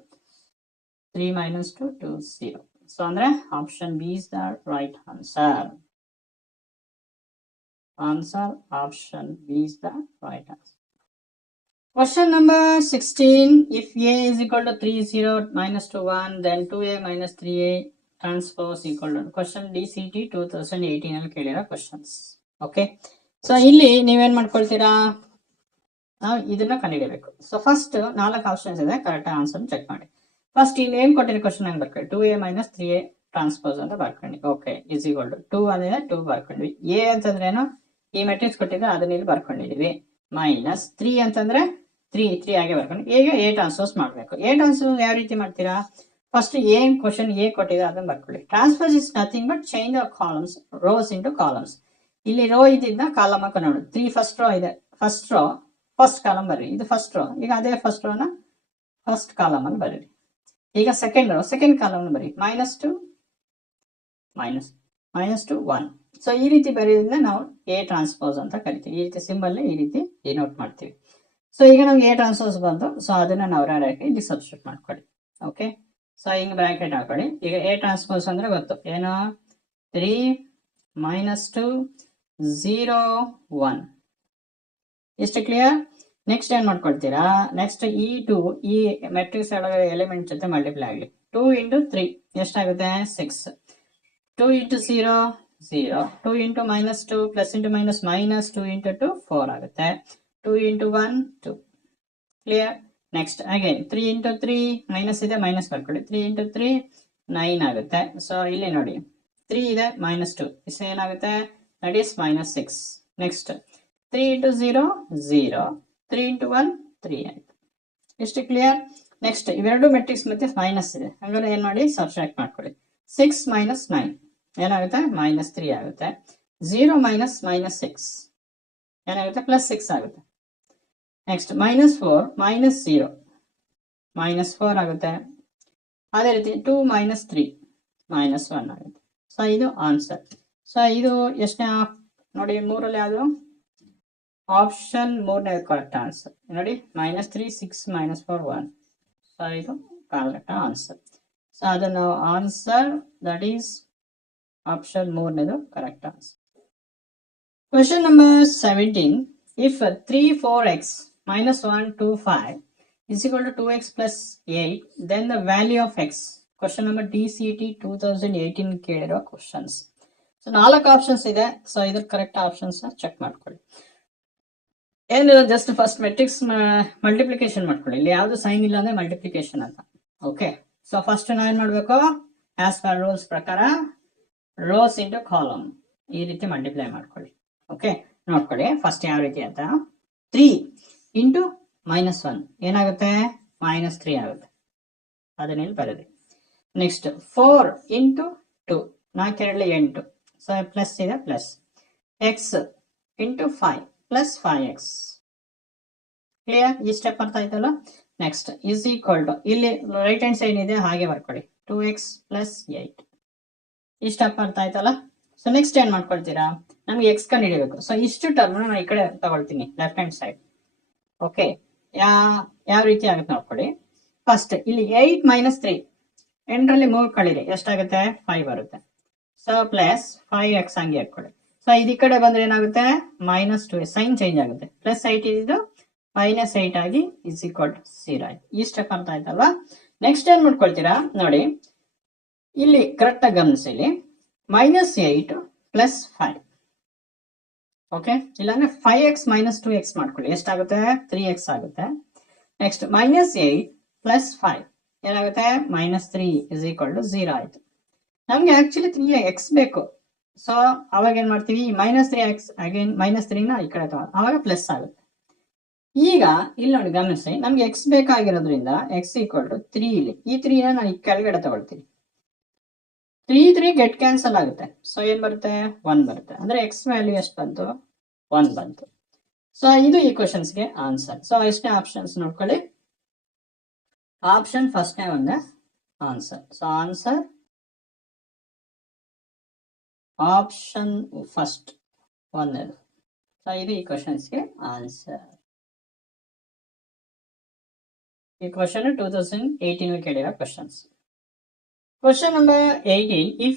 3 minus 2 2 0. ಸೊ ಅಂದ್ರೆ option B is the right answer. Option B is the right answer. Question number 16. If A is equal to 3 0 minus 2 1, then 2A minus 3A transpose equal to. Question DCT 2018 ಅಲ್ಲಿ ಕೇಳಿರೋ questions. Okay, so ಇಲ್ಲಿ ನೀವೇನ್ ಮಾಡ್ಕೊಳ್ತೀರಾ? ನಾವು ಇದನ್ನ ಕಂಡುಹಿಡಿಯಬೇಕು. So first 4 options ಇದೆ, correct answer check ಮಾಡಿ. First ಇಲ್ಲಿ ಏನ್ ಕೊಟ್ಟಿರೋ ಕ್ವಶನ್ ಹಂಗೆ ಬರ್ಕೊಳ್ಳಿ. 2A minus 3A ಟ್ರಾನ್ಸ್ಪೋಸ್ ಅಂತ ಬರ್ಕೊಂಡಿ. ಓಕೆ, ಇಸ್ ಈಕ್ವಲ್ ಟು 2 ಅಂದ್ರೆ 2 ಬರ್ಕೊಂಡ್ವಿ. ಎ ಅಂತಂದ್ರೆ ಏನು? ಈ ಮೆಟ್ರಿಕ್ಸ್ ಕೊಟ್ಟಿದ್ರೆ ಅದನ್ನ ಇಲ್ಲಿ ಬರ್ಕೊಂಡಿದೀವಿ. ಮೈನಸ್ 3 ಅಂತಂದ್ರೆ 3 ಆಗಿ ಬರ್ಕೊಂಡು ಈಗ ಎ ಟ್ರಾನ್ಸ್ಪೋಸ್ ಮಾಡ್ಬೇಕು. ಎ ಟ್ರಾನ್ಸ್ಪೋಸ್ ಯಾವ ರೀತಿ ಮಾಡ್ತೀರಾ? ಫಸ್ಟ್ ಏನ್ ಕ್ವಶನ್ ಎ ಕೊಟ್ಟಿದೆ ಅದನ್ನ ಬರ್ಕೊಳ್ಳಿ. Transpose is nothing but change of columns, rose into columns. ಇಲ್ಲಿ ರೋ ಇದ್ದಿದ್ದ ಕಾಲಮ್ ಹಾಕೊಂಡು ನೋಡಿ. 3 ಫಸ್ಟ್ ರೋ ಇದೆ. ಫಸ್ಟ್ ರೋ ಫಸ್ಟ್ ಕಾಲಮ್ ಬರ್ರಿ. ಇದು ಫಸ್ಟ್ ರೋ. ಈಗ ಅದೇ ಫಸ್ಟ್ ರೋನ ಫಸ್ಟ್ ಕಾಲಮ್ ಅಲ್ಲಿ ಬರೀರಿ. ಈಗ ಸೆಕೆಂಡ್ ರೋ ಸೆಕೆಂಡ್ ಕಾಲಮ್ ಬರೀ. -2 -2 1. ಸೊ ಈ ರೀತಿ ಬರೆಯೋದ್ರಿಂದ ನಾವು ಎ ಟ್ರಾನ್ಸ್ಪೋಸ್ ಅಂತ ಕರಿತೀವಿ. ಈ ರೀತಿ ಸಿಂಬಲ್ ಈ ರೀತಿ ಡಿನೋಟ್ ಮಾಡ್ತೀವಿ. ಸೊ ಈಗ ನಮ್ಗೆ ಎ ಟ್ರಾನ್ಸ್ಪೋಸ್ ಬಂತು. ಸೊ ಅದನ್ನ ನಾವು ಡೈರೆಕ್ಟ್ ಇಲ್ಲಿ ಸಬ್ಸ್ಟಿಟ್ಯೂಟ್ ಮಾಡ್ಕೊಳ್ಳಿ. ಓಕೆ, ಸೊ ಹಿಂಗ್ ಬ್ರಾಕೆಟ್ ಹಾಕೊಳ್ಳಿ. ಈಗ ಎ ಟ್ರಾನ್ಸ್ಪೋಸ್ ಅಂದ್ರೆ ಗೊತ್ತು ಏನು? 3 -2 0 1. ಎಷ್ಟು ಕ್ಲಿಯರ್? ನೆಕ್ಸ್ಟ್ ಏನ್ ಮಾಡ್ಕೊಳ್ತೀರಾ? ನೆಕ್ಸ್ಟ್ ಈ ಮೆಟ್ರಿಕ್ಸ್ ಒಳಗಡೆ ಎಲಿಮೆಂಟ್ ಜೊತೆ ಮಲ್ಟಿಪ್ಲೈ ಆಗಲಿ. 2 into 3 ಎಷ್ಟಾಗುತ್ತೆ? 6. 2 into 0 0. 2 into -2 plus into -2 into 2 4 ಆಗುತ್ತೆ. 2 into 1 2. Clear? Next again 3 into 3 minus ಇದೆ, ಮೈನಸ್ ಬರ್ಕೊಳ್ಳಿ. 3 into 3 9 ಆಗುತ್ತೆ. ಸೊ ಇಲ್ಲಿ ನೋಡಿ 3 ಇದೆ, -2 ಇಸ್ ಏನಾಗುತ್ತೆ? That is -6. Next 3 into 0 0. 3 into 1 3 ಆಯ್ತು. ಎಷ್ಟು ಕ್ಲಿಯರ್? ನೆಕ್ಸ್ಟ್ ಇವೆರಡು ಮೆಟ್ರಿಕ್ಸ್ ಮತ್ತೆ ಮೈನಸ್ ಇದೆ, ಹಾಗಾದ್ರೆ ಏನ್ ಮಾಡಿ ಸಬ್ಸ್ಟ್ರಾಕ್ಟ್ ಮಾಡ್ಕೊಳ್ಳಿ. 6 minus 9 ಏನಾಗುತ್ತೆ? -3 ಆಗುತ್ತೆ. 0 minus -6 ಏನಾಗುತ್ತೆ? +6 ಆಗುತ್ತೆ. ನೆಕ್ಸ್ಟ್ -4 -0 -4 ಆಗುತ್ತೆ. ಅದೇ ರೀತಿ 2 minus 3 -1 ಆಗುತ್ತೆ. ಸೊ ಇದು ಆನ್ಸರ್. ಸೊ ಇದು ಎಷ್ಟನೇ ನೋಡಿ? 3ರಲ್ಲಿ ಯಾವುದು? ಆಪ್ಷನ್ 3ನೇ ಕರೆಕ್ಟ್ ಆನ್ಸರ್ ನೋಡಿ. -3 6 -4 1. ಸೊ ಇದು ಕರೆಕ್ಟ್ ಆನ್ಸರ್. ಸೊ ಅದನ್ನು ಆನ್ಸರ್ ದಟ್ ಈಸ್ ಆಪ್ಷನ್ 3ನೇದು correct answer. Question number 17. If 3 4x minus 1 2 5 is equal to 2x plus 8, then the value of x. Question number DCT 2018 ಕೇಳಿರೋ questions. So 4 options ಇದೆ. So ಇದ್ರ correct options check ಮಾಡ್ಕೊಳ್ಳಿ. ಏನಿಲ್ಲ, just first matrix multiplication ಮಾಡ್ಕೊಳ್ಳಿ. ಇಲ್ಲಿ ಯಾವ್ದು sign ಇಲ್ಲ ಅಂದ್ರೆ ಮಲ್ಟಿಪ್ಲಿಕೇಶನ್ ಅಂತ. ಓಕೆ, ಸೊ ಫಸ್ಟ್ ನಾವ್ ಏನ್ ಮಾಡ್ಬೇಕು? ಆಸ್ ಪರ್ ರೂಲ್ಸ್ ಪ್ರಕಾರ ರೋಸ್ ಇಂಟು ಕಾಲಮ್ ಈ ರೀತಿ ಮಲ್ಟಿಪ್ಲೈ ಮಾಡ್ಕೊಳ್ಳಿ. ಓಕೆ, ನೋಡ್ಕೊಳ್ಳಿ ಫಸ್ಟ್ ಯಾವ ರೀತಿ ಅಂತ 3 ಇಂಟು -1 ಏನಾಗುತ್ತೆ -3 ಆಗುತ್ತೆ, ಅದನ್ನ ಇಲ್ಲಿ ಬರೆದಿ. ನೆಕ್ಸ್ಟ್ 4 ಇಂಟು 2 4 8, ಸೊ ಪ್ಲಸ್ ಇದೆ plus, X into 5 plus 5x. Clear? ಈ ಸ್ಟೆಪ್ ಅರ್ಥ ಆಯ್ತಲ್ಲ. ನೆಕ್ಸ್ಟ್ ಇಸ್ ಈಕ್ವಲ್ ಟು ಇಲ್ಲಿ ರೈಟ್ ಹ್ಯಾಂಡ್ ಸೈಡ್ ಇದೆ ಹಾಗೆ ಬರ್ಕೊಳ್ಳಿ 2x ಪ್ಲಸ್ 8. ಈ ಸ್ಟೆಪ್ ಅರ್ಥ ಆಯ್ತಲ್ಲ. ಸೊ ನೆಕ್ಸ್ಟ್ ಏನ್ ಮಾಡ್ಕೊಳ್ತೀರಾ, ನಮ್ಗೆ ಎಕ್ಸ್ ಕಂಡು ಹಿಡಿಬೇಕು. ಸೊ ಇಷ್ಟು ಟರ್ಮ್ ನಾನು ಈ ಕಡೆ ತಗೊಳ್ತೀನಿ ಲೆಫ್ಟ್ ಹ್ಯಾಂಡ್ ಸೈಡ್. ಓಕೆ, ಯಾವ ರೀತಿ ಆಗುತ್ತೆ ನೋಡ್ಕೊಳ್ಳಿ. ಫಸ್ಟ್ ಇಲ್ಲಿ 8 - 3 8ರಲ್ಲಿ 3 ಕಳೀರಿ ಎಷ್ಟಾಗುತ್ತೆ 5 ಬರುತ್ತೆ. ಸೊ ಪ್ಲಸ್ 5x ಹಂಗೆ ಹಾಕೊಳ್ಳಿ. ಸೊ ಇದು ಈ ಕಡೆ ಬಂದ್ರೆ ಏನಾಗುತ್ತೆ -2 ಸೈನ್ ಚೇಂಜ್ ಆಗುತ್ತೆ, ಪ್ಲಸ್ 8 ಇದು -8 ಆಗಿ ಇಸ್ ಈಕ್ವಲ್ ಟು 0 ಆಯ್ತು. ಈ ಸ್ಟೆಪ್ ಅರ್ಥ ಆಯ್ತಲ್ವಾ. ನೆಕ್ಸ್ಟ್ ಏನ್ ಮಾಡ್ಕೊಳ್ತೀರಾ ನೋಡಿ, ಇಲ್ಲಿ ಕರೆಕ್ಟ್ ಆಗಿ ಗಮನಿಸಿ, ಇಲ್ಲಿ -8 ಪ್ಲಸ್ 5. ಓಕೆ, ಇಲ್ಲಾಂದ್ರೆ 5x - 2x ಮಾಡ್ಕೊಳ್ಳಿ, ಎಷ್ಟಾಗುತ್ತೆ 3x ಆಗುತ್ತೆ. ನೆಕ್ಸ್ಟ್ -8 ಪ್ಲಸ್ 5 ಏನಾಗುತ್ತೆ -3 ಇಸ್ ಈಕ್ವಲ್ ಟು 0 ಆಯ್ತು. ನಮ್ಗೆ ಆಕ್ಚುಲಿ 3x ಬೇಕು. ಸೊ ಅವಾಗ ಏನ್ ಮಾಡ್ತೀವಿ -3x ಅಗೇನ್ -3ನ ಈ ಕಡೆ ತಗೊಂಡು ಅವಾಗ ಪ್ಲಸ್ ಆಗುತ್ತೆ. ಈಗ ಇಲ್ಲಿ ನೋಡಿ ಗಮನಿಸಿ, ನಮ್ಗೆ x ಬೇಕಾಗಿರೋದ್ರಿಂದ x ಈಕ್ವಲ್ ಟು 3, ಇಲ್ಲಿ ಈ 3ನ ನಾನು ಈ ಕೆಳಗಡೆ ತಗೊಳ್ತೀನಿ. 3 ಗೆಟ್ ಕ್ಯಾನ್ಸಲ್ ಆಗುತ್ತೆ. ಸೊ ಏನ್ ಬರುತ್ತೆ 1 ಬರುತ್ತೆ, ಅಂದ್ರೆ x ವ್ಯಾಲ್ಯೂ ಎಷ್ಟು ಬಂತು 1 ಬಂತು. ಸೊ ಇದು ಈ ಕ್ವಶನ್ಸ್ಗೆ ಆನ್ಸರ್. ಸೊ ಎಷ್ಟನೇ ಆಪ್ಷನ್ಸ್ ನೋಡ್ಕೊಳ್ಳಿ, ಆಪ್ಷನ್ ಫಸ್ಟ್ನೇ ಒಂದೇ answer. So answer option first ಒಂದೇದು. ಸೊ ಇದು ಈ ಕ್ವಶನ್ಸ್ಗೆ ಆನ್ಸರ್. ಈ ಕ್ವಶನ್ 2018 ಕೇಳಿರೋ questions. Question number 18. If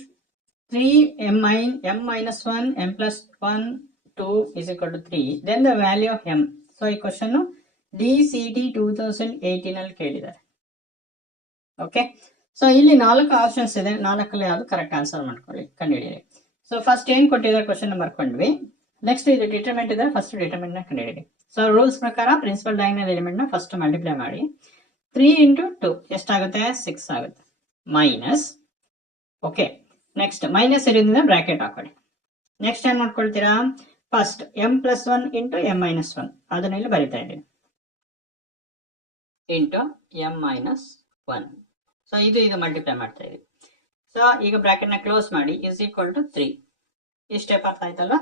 3m minus 1 m plus 1 2 is equal to 3, then the value of m. So ಈ ಕ್ವಶನ್ DCT 2018 ಅಲ್ಲಿ ಕೇಳಿದ್ದಾರೆ. ಓಕೆ, ಸೊ ಇಲ್ಲಿ 4 ಆಪ್ಷನ್ಸ್ ಇದೆ, 4ರಲ್ಲಿ ಯಾವುದು ಕರೆಕ್ಟ್ ಆನ್ಸರ್ ಮಾಡ್ಕೊಳ್ಳಿ, ಕಂಡುಹಿಡಿಯಿರಿ. ಸೊ ಫಸ್ಟ್ ಏನ್ ಕೊಟ್ಟಿದ್ದಾರೆ ಕ್ವಶನ್ ಬರ್ಕೊಂಡ್ವಿ. ನೆಕ್ಸ್ಟ್ ಇದು ಡಿಟರ್ಮಿನೆಂಟ್ ಇದೆ, ಫಸ್ಟ್ ಡಿಟರ್ಮಿನೆಂಟ್ ನ ಕಂಡುಹಿಡಿಯಿರಿ. ಸೊ ರೂಲ್ಸ್ ಪ್ರಕಾರ ಪ್ರಿನ್ಸಿಪಲ್ ಡಯಾಗ್ನಲ್ ಎಲಿಮೆಂಟ್ ನ ಫಸ್ಟ್ ಮಲ್ಟಿಪ್ಲೈ ಮಾಡಿ. 3 ಇಂಟು 2 ಎಷ್ಟಾಗುತ್ತೆ 6 ಆಗುತ್ತೆ. ಮೈನಸ್, ಓಕೆ, ನೆಕ್ಸ್ಟ್ ಮೈನಸ್ ಇರೋದ್ರಿಂದ ಬ್ರಾಕೆಟ್ ಹಾಕೊಳ್ಳಿ. ನೆಕ್ಸ್ಟ್ ಏನ್ ಮಾಡ್ಕೊಳ್ತೀರಾ, first m plus 1 into m minus 1 ಅದನ್ನ ಇಲ್ಲಿ ಬರಿತಾ ಇದ್ದೀನಿ, ಇಂಟು m ಮೈನಸ್ 1. ಸೊ ಇದು ಮಲ್ಟಿಪ್ಲೈ ಮಾಡ್ತಾ ಇದೀವಿ. ಸೊ ಈಗ ಬ್ರಾಕೆಟ್ ನ ಕ್ಲೋಸ್ ಮಾಡಿ ಇಸ್ ಈಕ್ವಲ್ ಟು 3. ಈ ಸ್ಟೆಪ್ ಅರ್ಥ ಆಯ್ತಲ್ಲ.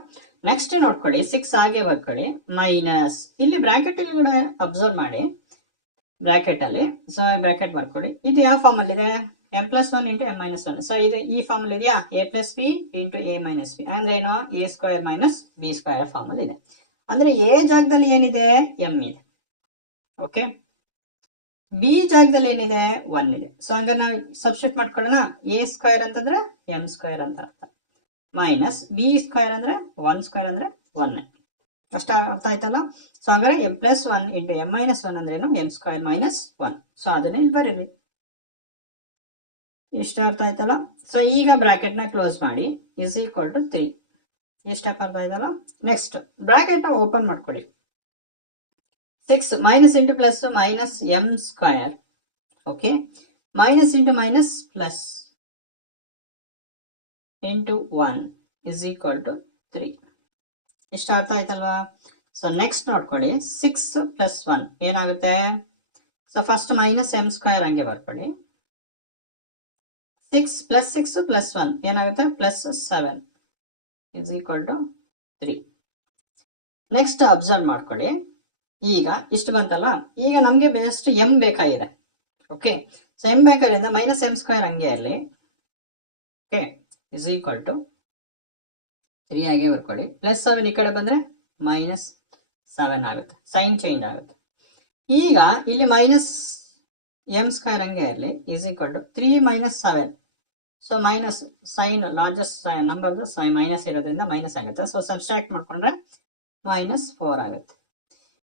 ನೆಕ್ಸ್ಟ್ ನೋಡ್ಕೊಳ್ಳಿ 6 ಹಾಗೆ ಬರ್ಕೊಳ್ಳಿ, ಮೈನಸ್ ಇಲ್ಲಿ ಬ್ರಾಕೆಟ್ ಇಲ್ಲಿ ಕೂಡ ಅಬ್ಸರ್ವ್ ಮಾಡಿ ಬ್ರಾಕೆಟ್ ಅಲ್ಲಿ. ಸೊ ಬ್ರಾಕೆಟ್ ಬರ್ಕೊಳ್ಳಿ, ಇದು ಯಾವ ಫಾರ್ಮ್ ಅಲ್ಲಿ ಇದೆ m plus 1 into m minus 1. So ಇದು ಈ ಫಾರ್ಮ್ ಅಲ್ಲಿ ಇದೆಯಾ, a plus b into a minus b, ಅಂದ್ರೆ ಏನು a square minus b square form ಅಲ್ಲಿ ಇದೆ. ಅಂದ್ರೆ a ಜಾಗದಲ್ಲಿ ಏನಿದೆ m ಇದೆ, ಓಕೆ, b ಜಾಗದಲ್ಲಿ ಏನಿದೆ 1 ಇದೆ. ಸೊ ಹಂಗ ನಾವು ಸಬ್ಸ್ಟಿಟ್ಯೂಟ್ ಮಾಡ್ಕೊಳ್ಳೋಣ, a ಸ್ಕ್ವೇರ್ ಅಂತಂದ್ರೆ m ಸ್ಕ್ವೇರ್ ಅಂತ ಅರ್ಥ, ಮೈನಸ್ ಬಿ ಸ್ಕ್ವೇರ್ ಅಂದ್ರೆ 1 ಸ್ಕ್ವೇರ್ ಅಂದ್ರೆ 1. ಅಷ್ಟ ಅರ್ಥ ಆಯ್ತಲ್ಲ. ಸೊ ಹಾಗಾದ್ರೆ m plus 1 into m minus 1 ಅಂದ್ರೆ ಏನು m ಸ್ಕ್ವೇರ್ ಮೈನಸ್ 1. ಸೊ ಅದನ್ನ ಇಲ್ಲಿ ಬರೀರಿ, ಇಷ್ಟ ಅರ್ಥ ಆಯ್ತಲ್ಲ. ಸೊ ಈಗ ಬ್ರಾಕೆಟ್ ನ ಕ್ಲೋಸ್ ಮಾಡಿ ಇಸ್ ಈಕ್ವಲ್ ಟು 3. ಇಷ್ಟ ಅರ್ಥ ಆಯ್ತಲ್ಲ. ನೆಕ್ಸ್ಟ್ ಬ್ರಾಕೆಟ್ ನ ಓಪನ್ ಮಾಡ್ಕೊಳ್ಳಿ. 6 minus into plus minus m square, okay, minus into minus plus into 1 is equal to 3. ಇಷ್ಟ ಅರ್ಥ ಆಯ್ತಲ್ವಾ. ಸೊ ನೆಕ್ಸ್ಟ್ ನೋಡ್ಕೊಳ್ಳಿ 6 ಪ್ಲಸ್ 1 ಏನಾಗುತ್ತೆ. So first minus m square ಹಂಗೆ ಬರ್ಕೊಳ್ಳಿ. 6 ಪ್ಲಸ್ 6 ಪ್ಲಸ್ 1 ಏನಾಗುತ್ತೆ plus 7 is equal to 3. Next observe ಮಾಡ್ಕೊಳ್ಳಿ, ಈಗ ಇಷ್ಟು ಬಂತಲ್ಲ. ಈಗ ನಮ್ಗೆ ಬೆಸ್ಟ್ m ಬೇಕಾಗಿದೆ, ಓಕೆ. ಸೊ m ಬೇಕಾದ್ರಿಂದ ಮೈನಸ್ m ಸ್ಕ್ವೇರ್ ಹಂಗೆ ಇರಲಿ, ಓಕೆ, ಇಸ್ ಈಕ್ವಲ್ ಟು 3 ಆಗಿ ಬರ್ಕೊಳ್ಳಿ. ಪ್ಲಸ್ 7 ಈ ಕಡೆ ಬಂದ್ರೆ ಮೈನಸ್ 7 ಆಗುತ್ತೆ, ಸೈನ್ ಚೇಂಜ್ ಆಗುತ್ತೆ. ಈಗ ಇಲ್ಲಿ ಮೈನಸ್ m ಸ್ಕ್ವೇರ್ ಹಂಗೆ ಇರಲಿ, is equal to 3 minus 7. So minus sign largest number minus ಇರೋದ್ರಿಂದ ಮೈನಸ್ ಆಗುತ್ತೆ. ಸೊ ಸಬ್ಸ್ಟ್ರಾಕ್ಟ್ ಮಾಡ್ಕೊಂಡ್ರೆ ಮೈನಸ್ 4 ಆಗುತ್ತೆ.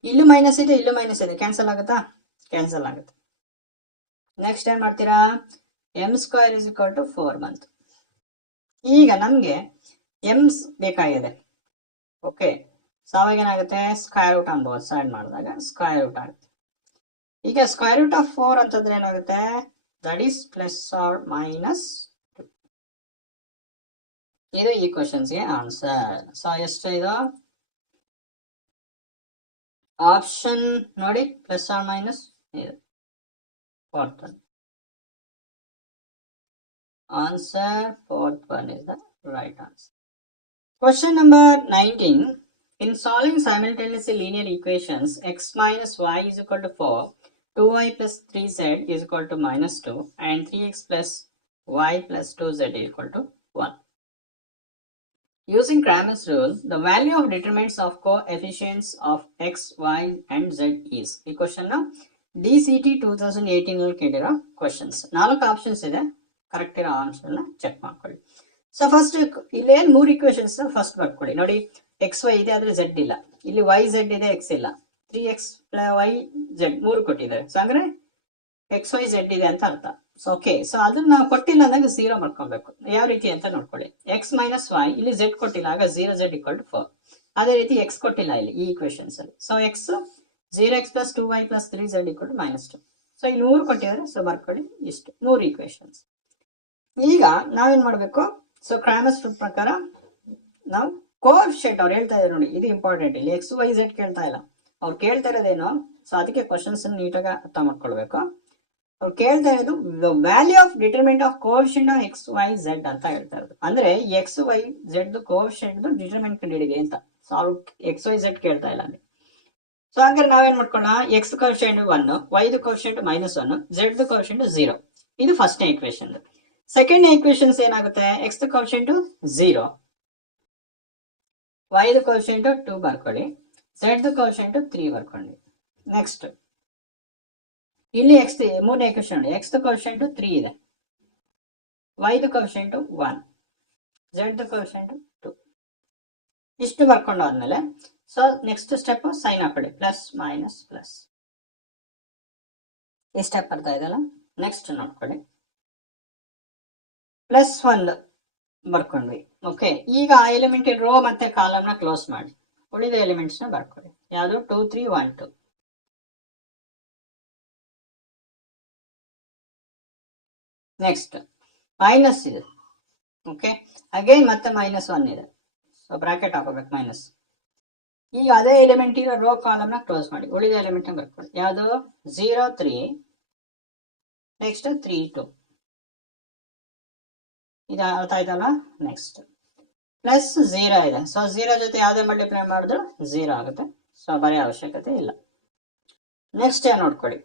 ಇಲ್ಲೂ ಮೈನಸ್ ಇದೆ, ಇಲ್ಲೂ ಮೈನಸ್ ಇದೆ, ಕ್ಯಾನ್ಸಲ್ ಆಗುತ್ತಾ, ಕ್ಯಾನ್ಸಲ್ ಆಗುತ್ತೆ. ನೆಕ್ಸ್ಟ್ ಏನ್ ಮಾಡ್ತೀರಾ, m square is equal to 4 ಬಂತು. ಈಗ ನಮ್ಗೆ m ಬೇಕಾಗಿದೆ, ಓಕೆ. ಸೊ ಅವಾಗ ಏನಾಗುತ್ತೆ square root on both side ಮಾಡಿದಾಗ ಸ್ಕ್ವೇರ್ ರೂಟ್ ಆಗುತ್ತೆ. ಈಗ ಸ್ಕ್ವೇರ್ ರೂಟ್ ಆಫ್ 4 ಅಂತಂದ್ರೆ ಏನಾಗುತ್ತೆ, that is plus or minus 2. ಇದು ಈ ಕ್ವಶನ್ಸ್ಗೆ ಆನ್ಸರ್. ಸೊ ಎಷ್ಟು ಇದು ಆಪ್ಷನ್ ನೋಡಿ ಪ್ಲಸ್ ಆರ್ ಮೈನಸ್ ಇದು fourth one. Answer fourth one is the right answer. Question number 19. In solving simultaneously linear equations x minus y is equal to 4, 2y plus 3z is equal to minus 2 and 3x plus y plus 2z is equal to 1. Using Cramer's rule, the value of determinants of coefficients of x, y and z is. ಈ question DCT 2018 ಕೇಳಿರೋ questions. 4 options ಇದೆ, correct ಇರೋ answer check ಮಾಡ್ಕೊಳ್ಳಿ. So first ಇಲ್ಲೇನ್ 3 equations first ಬರ್ಕೊಳ್ಳಿ. ನೋಡಿ X Y ಇದೆ ಆದ್ರೆ ಝೆಡ್ ಇಲ್ಲ, ಇಲ್ಲಿ ವೈ ಝೆಡ್ ಇದೆ ಎಕ್ಸ್ ಇಲ್ಲ, 3x y z 3 ಕೊಟ್ಟಿದ್ದಾರೆ. ಸೊ ಅಂದ್ರೆ ಎಕ್ಸ್ ವೈ ಝೆಡ್ ಇದೆ ಅಂತ ಅರ್ಥ. ಸೊ ಓಕೆ, ಸೊ ಅದನ್ನ ನಾವು ಕೊಟ್ಟಿಲ್ಲ ಅಂದಾಗ 0 ಮಾಡ್ಕೊಬೇಕು. ಯಾವ ರೀತಿ ಅಂತ ನೋಡ್ಕೊಳ್ಳಿ. ಎಕ್ಸ್ ಮೈನಸ್ ವೈ, ಇಲ್ಲಿ ಝೆಡ್ ಕೊಟ್ಟಿಲ್ಲ, ಆಗ 0z = 4. ಅದೇ ರೀತಿ ಎಕ್ಸ್ ಕೊಟ್ಟಿಲ್ಲ ಇಲ್ಲಿ ಈ ಇಕ್ವೇಶನ್ಸ್ ಅಲ್ಲಿ. So X 0x + 2y + 3z = -2. So ಇಲ್ಲಿ 3 ಕೊಟ್ಟಿದ್ದಾರೆ, ಸೊ ಬರ್ಕೊಳ್ಳಿ ಇಷ್ಟು 3 ಇಕ್ವೇಶನ್ಸ್. ಈಗ ನಾವೇನ್ ಮಾಡ್ಬೇಕು, ಸೊ ಕ್ರಾಮರ್ಸ್ ರೂಲ್ ಪ್ರಕಾರ ನಾವು ಕೋಎಫಿಷಿಯಂಟ್ ಅವ್ರು ಹೇಳ್ತಾ ಇದ್ದಾರೆ ನೋಡಿ, ಇದು ಇಂಪಾರ್ಟೆಂಟ್. ಇಲ್ಲಿ ಎಕ್ಸ್ ವೈ ಝೆಡ್ ಕೇಳ್ತಾ ಇಲ್ಲ, ಅವ್ರು ಕೇಳ್ತಾ ಇರೋದೇನು. ಸೊ ಅದಕ್ಕೆ ಕ್ವಶನ್ಸ್ ನೀಟಾಗಿ ಅರ್ಥ ಮಾಡ್ಕೊಳ್ಬೇಕು. ಅವ್ರು ಕೇಳ್ತಾ ಇರೋದು value of determinant of coefficient of x y z ಅಂತ ಹೇಳ್ತಾ ಇರೋದು. ಅಂದ್ರೆ x y z coefficient determinant ಕಂಡಿಡಿದೆ ಅಂತ. ಸೊ ಅವ್ರು ಎಕ್ಸ್ ವೈ ಝೆಡ್ ಕೇಳ್ತಾ ಇಲ್ಲ ಅಲ್ಲಿ. ಸೊ ಹಂಗಾರೆ ನಾವೇನ್ ಮಾಡ್ಕೊಳ್ಳೋಣ, x coefficient 1, y coefficient -1, z coefficient 0. ಇದು ಫಸ್ಟ್ ಈಕ್ವೇಶನ್. ಸೆಕೆಂಡ್ ಈಕ್ವೇಶನ್ಸ್ ಏನಾಗುತ್ತೆ, ಎಕ್ಸ್ ಕೋಎಫಿಷಿಯಂಟ್ 0, ವೈ ಕೋಎಫಿಷಿಯಂಟ್ 2 ಬರ್ಕೊಳ್ಳಿ, ಝೆಡ್ ಕೋಎಫಿಷಿಯಂಟ್ 3 ಬರ್ಕೊಳ್ಳಿ. ನೆಕ್ಸ್ಟ್ ಇಲ್ಲಿ ಎಕ್ಸ್ ಮೂರನೇ ಈಕ್ವೇಶನ್, ಎಕ್ಸ್ ಕೋಎಫಿಷಿಯಂಟ್ 3 ಇದೆ, ವೈ ಕೋಎಫಿಷಿಯಂಟ್ 1, ಝೆಡ್ ಕೋಎಫಿಷಿಯಂಟ್ 2. ಇಷ್ಟು ಬರ್ಕೊಂಡಾದ್ಮೇಲೆ ಸೊ ನೆಕ್ಸ್ಟ್ ಸ್ಟೆಪ್ ಸೈನ್ ಹಾಕೊಳ್ಳಿ, ಪ್ಲಸ್ ಮೈನಸ್ ಪ್ಲಸ್. ಈ ಸ್ಟೆಪ್ ಅರ್ಥ ಇದೆಯಲ್ಲ. ನೆಕ್ಸ್ಟ್ ನೋಡ್ಕೊಳ್ಳಿ, +1 ಬರ್ಕೊಂಡ್ವಿ. ಓಕೆ, ಈಗ ಆ ಎಲಿಮೆಂಟ್ ರೋ ಮತ್ತೆ ಕಾಲಮ್ ನ ಕ್ಲೋಸ್ ಮಾಡಿ, ಉಳಿದ ಎಲಿಮೆಂಟ್ಸ್ ನ ಬರ್ಕೊಳ್ಳಿ. ಯಾವುದು 2 3 1 2. ನೆಕ್ಸ್ಟ್ ಮೈನಸ್ ಇದೆ. ಓಕೆ, ಅಗೇನ್ ಮತ್ತೆ -1 ಇದೆ, ಸೊ ಬ್ರಾಕೆಟ್ ಹಾಕೋಬೇಕು ಮೈನಸ್. ಈಗ ಅದೇ ಎಲಿಮೆಂಟ್ ಇರೋ ರೋ ಕಾಲಮ್ ನ ಕ್ಲೋಸ್ ಮಾಡಿ, ಉಳಿದ ಎಲಿಮೆಂಟ್ ನ ಬರ್ಕೊಳ್ಳಿ. ಯಾವುದು 0 3, ನೆಕ್ಸ್ಟ್ 3 2. ಇದು ಅರ್ಥ ಆಯ್ತಲ್ಲ. ನೆಕ್ಸ್ಟ್ +0 ಇದೆ, ಸೊ 0 ಜೊತೆ ಯಾವುದೇ ಮಲ್ಟಿಪ್ಲೈ ಮಾಡಿದ್ರು 0 ಆಗುತ್ತೆ. ಸೊ ಬರೆಯೋ ಅವಶ್ಯಕತೆ ಇಲ್ಲ. ನೆಕ್ಸ್ಟ್ ನೋಡ್ಕೊಳ್ಳಿ,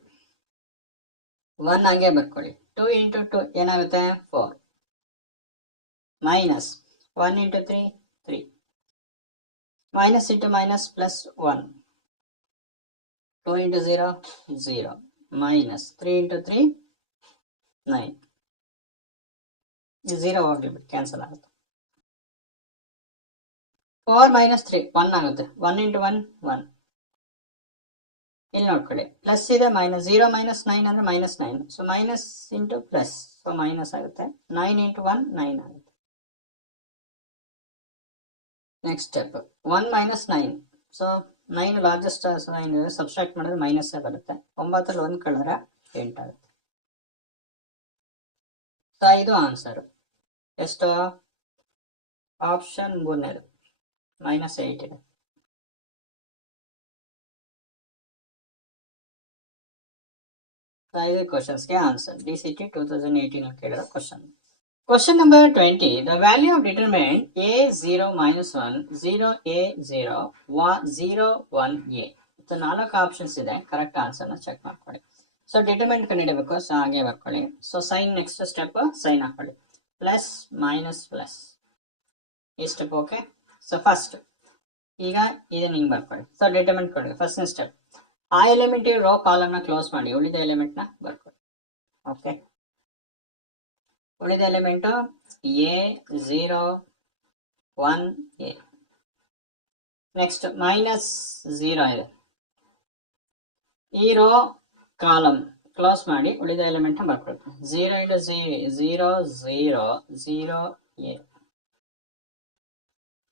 1 ಹಂಗೆ ಬರ್ಕೊಳ್ಳಿ. 2 × 2 ಏನಾಗುತ್ತೆ 4, ಮೈನಸ್ 1 × 3 3, ಮೈನಸ್ × ಮೈನಸ್ +1, 2 × 0 0, ಮೈನಸ್ 3 × 3 9. 0 ಹೋಗ್ಲಿಬಿಟ್ಟು ಕ್ಯಾನ್ಸಲ್ ಆಗುತ್ತೆ. 4 - 3 1 ಆಗುತ್ತೆ. 1 × 1 1. ಇಲ್ಲಿ ನೋಡ್ಕೊಳ್ಳಿ, ಪ್ಲಸ್ ಇದೆ, ಮೈನಸ್ 0 - 9 ಅಂದ್ರೆ -9. So minus into plus, so minus ಆಗುತ್ತೆ. 9 × 1 9 ಆಗುತ್ತೆ. Next step 1 - 9. So 9 largest subtract ಮಾಡಿದ್ರೆ ಮೈನಸ್ ಬರುತ್ತೆ. 9 1 ಕಳೆದ್ರೆ 8 ಆಗುತ್ತೆ. ಸೊ ಇದು ಆನ್ಸರ್. ಎಷ್ಟು? ಆಪ್ಷನ್ 3 -8 ಇದೆ. ಇದು ಕ್ವಶನ್ಸ್ಗೆ ಆನ್ಸರ್. DCT 2018 ಕೇಳಿರೋ question. Question number 20. The value of determinant A0 - 1, 0 A 0, 0 1 A. ಇದು 4 ಆಪ್ಷನ್ಸ್ ಇದೆ. ಕರೆಕ್ಟ್ ಆನ್ಸರ್ ನ ಚೆಕ್ ಮಾಡ್ಕೊಳ್ಳಿ. ಸೊ ಡಿಟರ್ಮಿನೆಂಟ್ ಕಂಡುಹಿಡಬೇಕು. ಸೊ ಹಾಗೆ ಬರ್ಕೊಳ್ಳಿ. So sign next step sign ಹಾಕೊಳ್ಳಿ, ಪ್ಲಸ್ ಮೈನಸ್ ಪ್ಲಸ್. ಈ ಸ್ಟೆಪ್ ಓಕೆ. ಸೊ ಫಸ್ಟ್ ಈಗ ಇದನ್ನ ಹಿಂಗ್ ಬರ್ಕೊಳ್ಳಿ. ಸೊ ಡಿಟರ್ಮಿನೆಂಟ್ ಕೊಡಿ. ಫಸ್ಟ್ ಸ್ಟೆಪ್ ಆ ಎಲಿಮೆಂಟ್ ರೋ ಕಾಲಮ್ ನ ಕ್ಲೋಸ್ ಮಾಡಿ, ಉಳಿದ ಎಲಿಮೆಂಟ್ ನ ಬರ್ಕೊಳ್ಳಿ. ಓಕೆ, ಉಳಿದ ಎಲಿಮೆಂಟ್ A0 1 A. ನೆಕ್ಸ್ಟ್ -0 ಇದೆ. ಈ ರೋ ಕಾಲಮ್ ಕ್ಲೋಸ್ ಮಾಡಿ ಉಳಿದ ಎಲಿಮೆಂಟ್ ನ ಬರ್ಕೊಳ್ತೀವಿ. 0 × 0 0 0 A.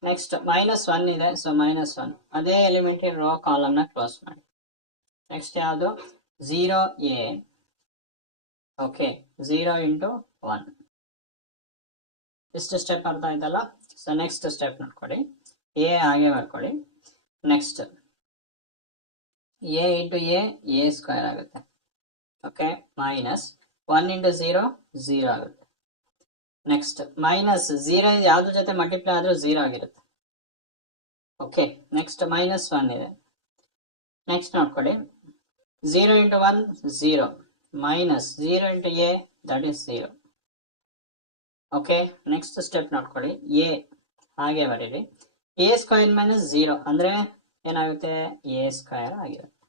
ನೆಕ್ಸ್ಟ್ -1 ಇದೆ, ಸೊ -1. ಅದೇ ಎಲಿಮೆಂಟ್ ರೋ ಕಾಲಮ್ ನ ಕ್ಲೋಸ್ ಮಾಡಿ. ನೆಕ್ಸ್ಟ್ ಯಾವುದು 0 A. ಓಕೆ, 0 × 1. ಇಷ್ಟು ಸ್ಟೆಪ್ ಅರ್ಥ ಆಯ್ತಲ್ಲ. ಸೊ ನೆಕ್ಸ್ಟ್ ಸ್ಟೆಪ್ ನೋಡ್ಕೊಳ್ಳಿ, A ಹಾಗೆ ಬರ್ಕೊಳ್ಳಿ. Next A into A square ಆಗುತ್ತೆ. ಓಕೆ, ಮೈನಸ್ 1 ಇಂಟು 0 0 ಆಗುತ್ತೆ. ನೆಕ್ಸ್ಟ್ ಮೈನಸ್ 0 ಯಾವ್ದ್ರ ಜೊತೆ ಮಲ್ಟಿಪ್ಲೈ ಆದ್ರೂ 0 ಆಗಿರುತ್ತೆ. ಓಕೆ, ನೆಕ್ಸ್ಟ್ ಮೈನಸ್ 1 ಇದೆ. ನೆಕ್ಸ್ಟ್ ನೋಡ್ಕೊಳ್ಳಿ, 0 into 1 0 minus 0 into A that is 0. Okay, next step ನೋಡ್ಕೊಳ್ಳಿ, ಎ ಹಾಗೆ ಬರೀರಿ. ಎ ಸ್ಕ್ವೇರ್ ಮೈನಸ್ 0 ಅಂದ್ರೆ ಏನಾಗುತ್ತೆ, ಎ ಸ್ಕ್ವೇರ್ ಆಗಿರುತ್ತೆ.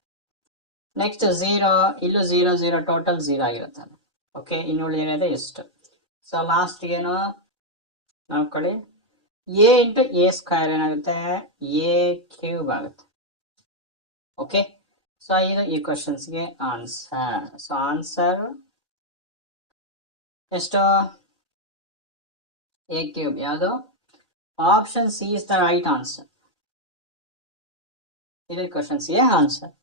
ನೆಕ್ಸ್ಟ್ 0 ಇಲ್ಲೂ 0 0 ಟೋಟಲ್ 0 ಆಗಿರುತ್ತೆ. ಓಕೆ, ಇನ್ನು ಉಳಿದಿರೋದು ಎಷ್ಟು. ಸೊ ಲಾಸ್ಟ್ ಏನು ನೋಡ್ಕೊಳ್ಳಿ, ಎ ಇಂಟು ಎ ಸ್ಕ್ವೇರ್ ಏನಾಗುತ್ತೆ, ಎ ಕ್ಯೂಬ್ ಆಗುತ್ತೆ. ಓಕೆ, ಸೊ ಇದು ಈ ಕ್ವಶನ್ಸ್ಗೆ ಆನ್ಸರ್. ಸೊ ಆನ್ಸರ್ ಎಷ್ಟು, ಎ ಕ್ಯೂಬ್. ಯಾವುದು, option C is the right answer. ಇದು ಕ್ವಶನ್ಸ್ಗೆ ಆನ್ಸರ್.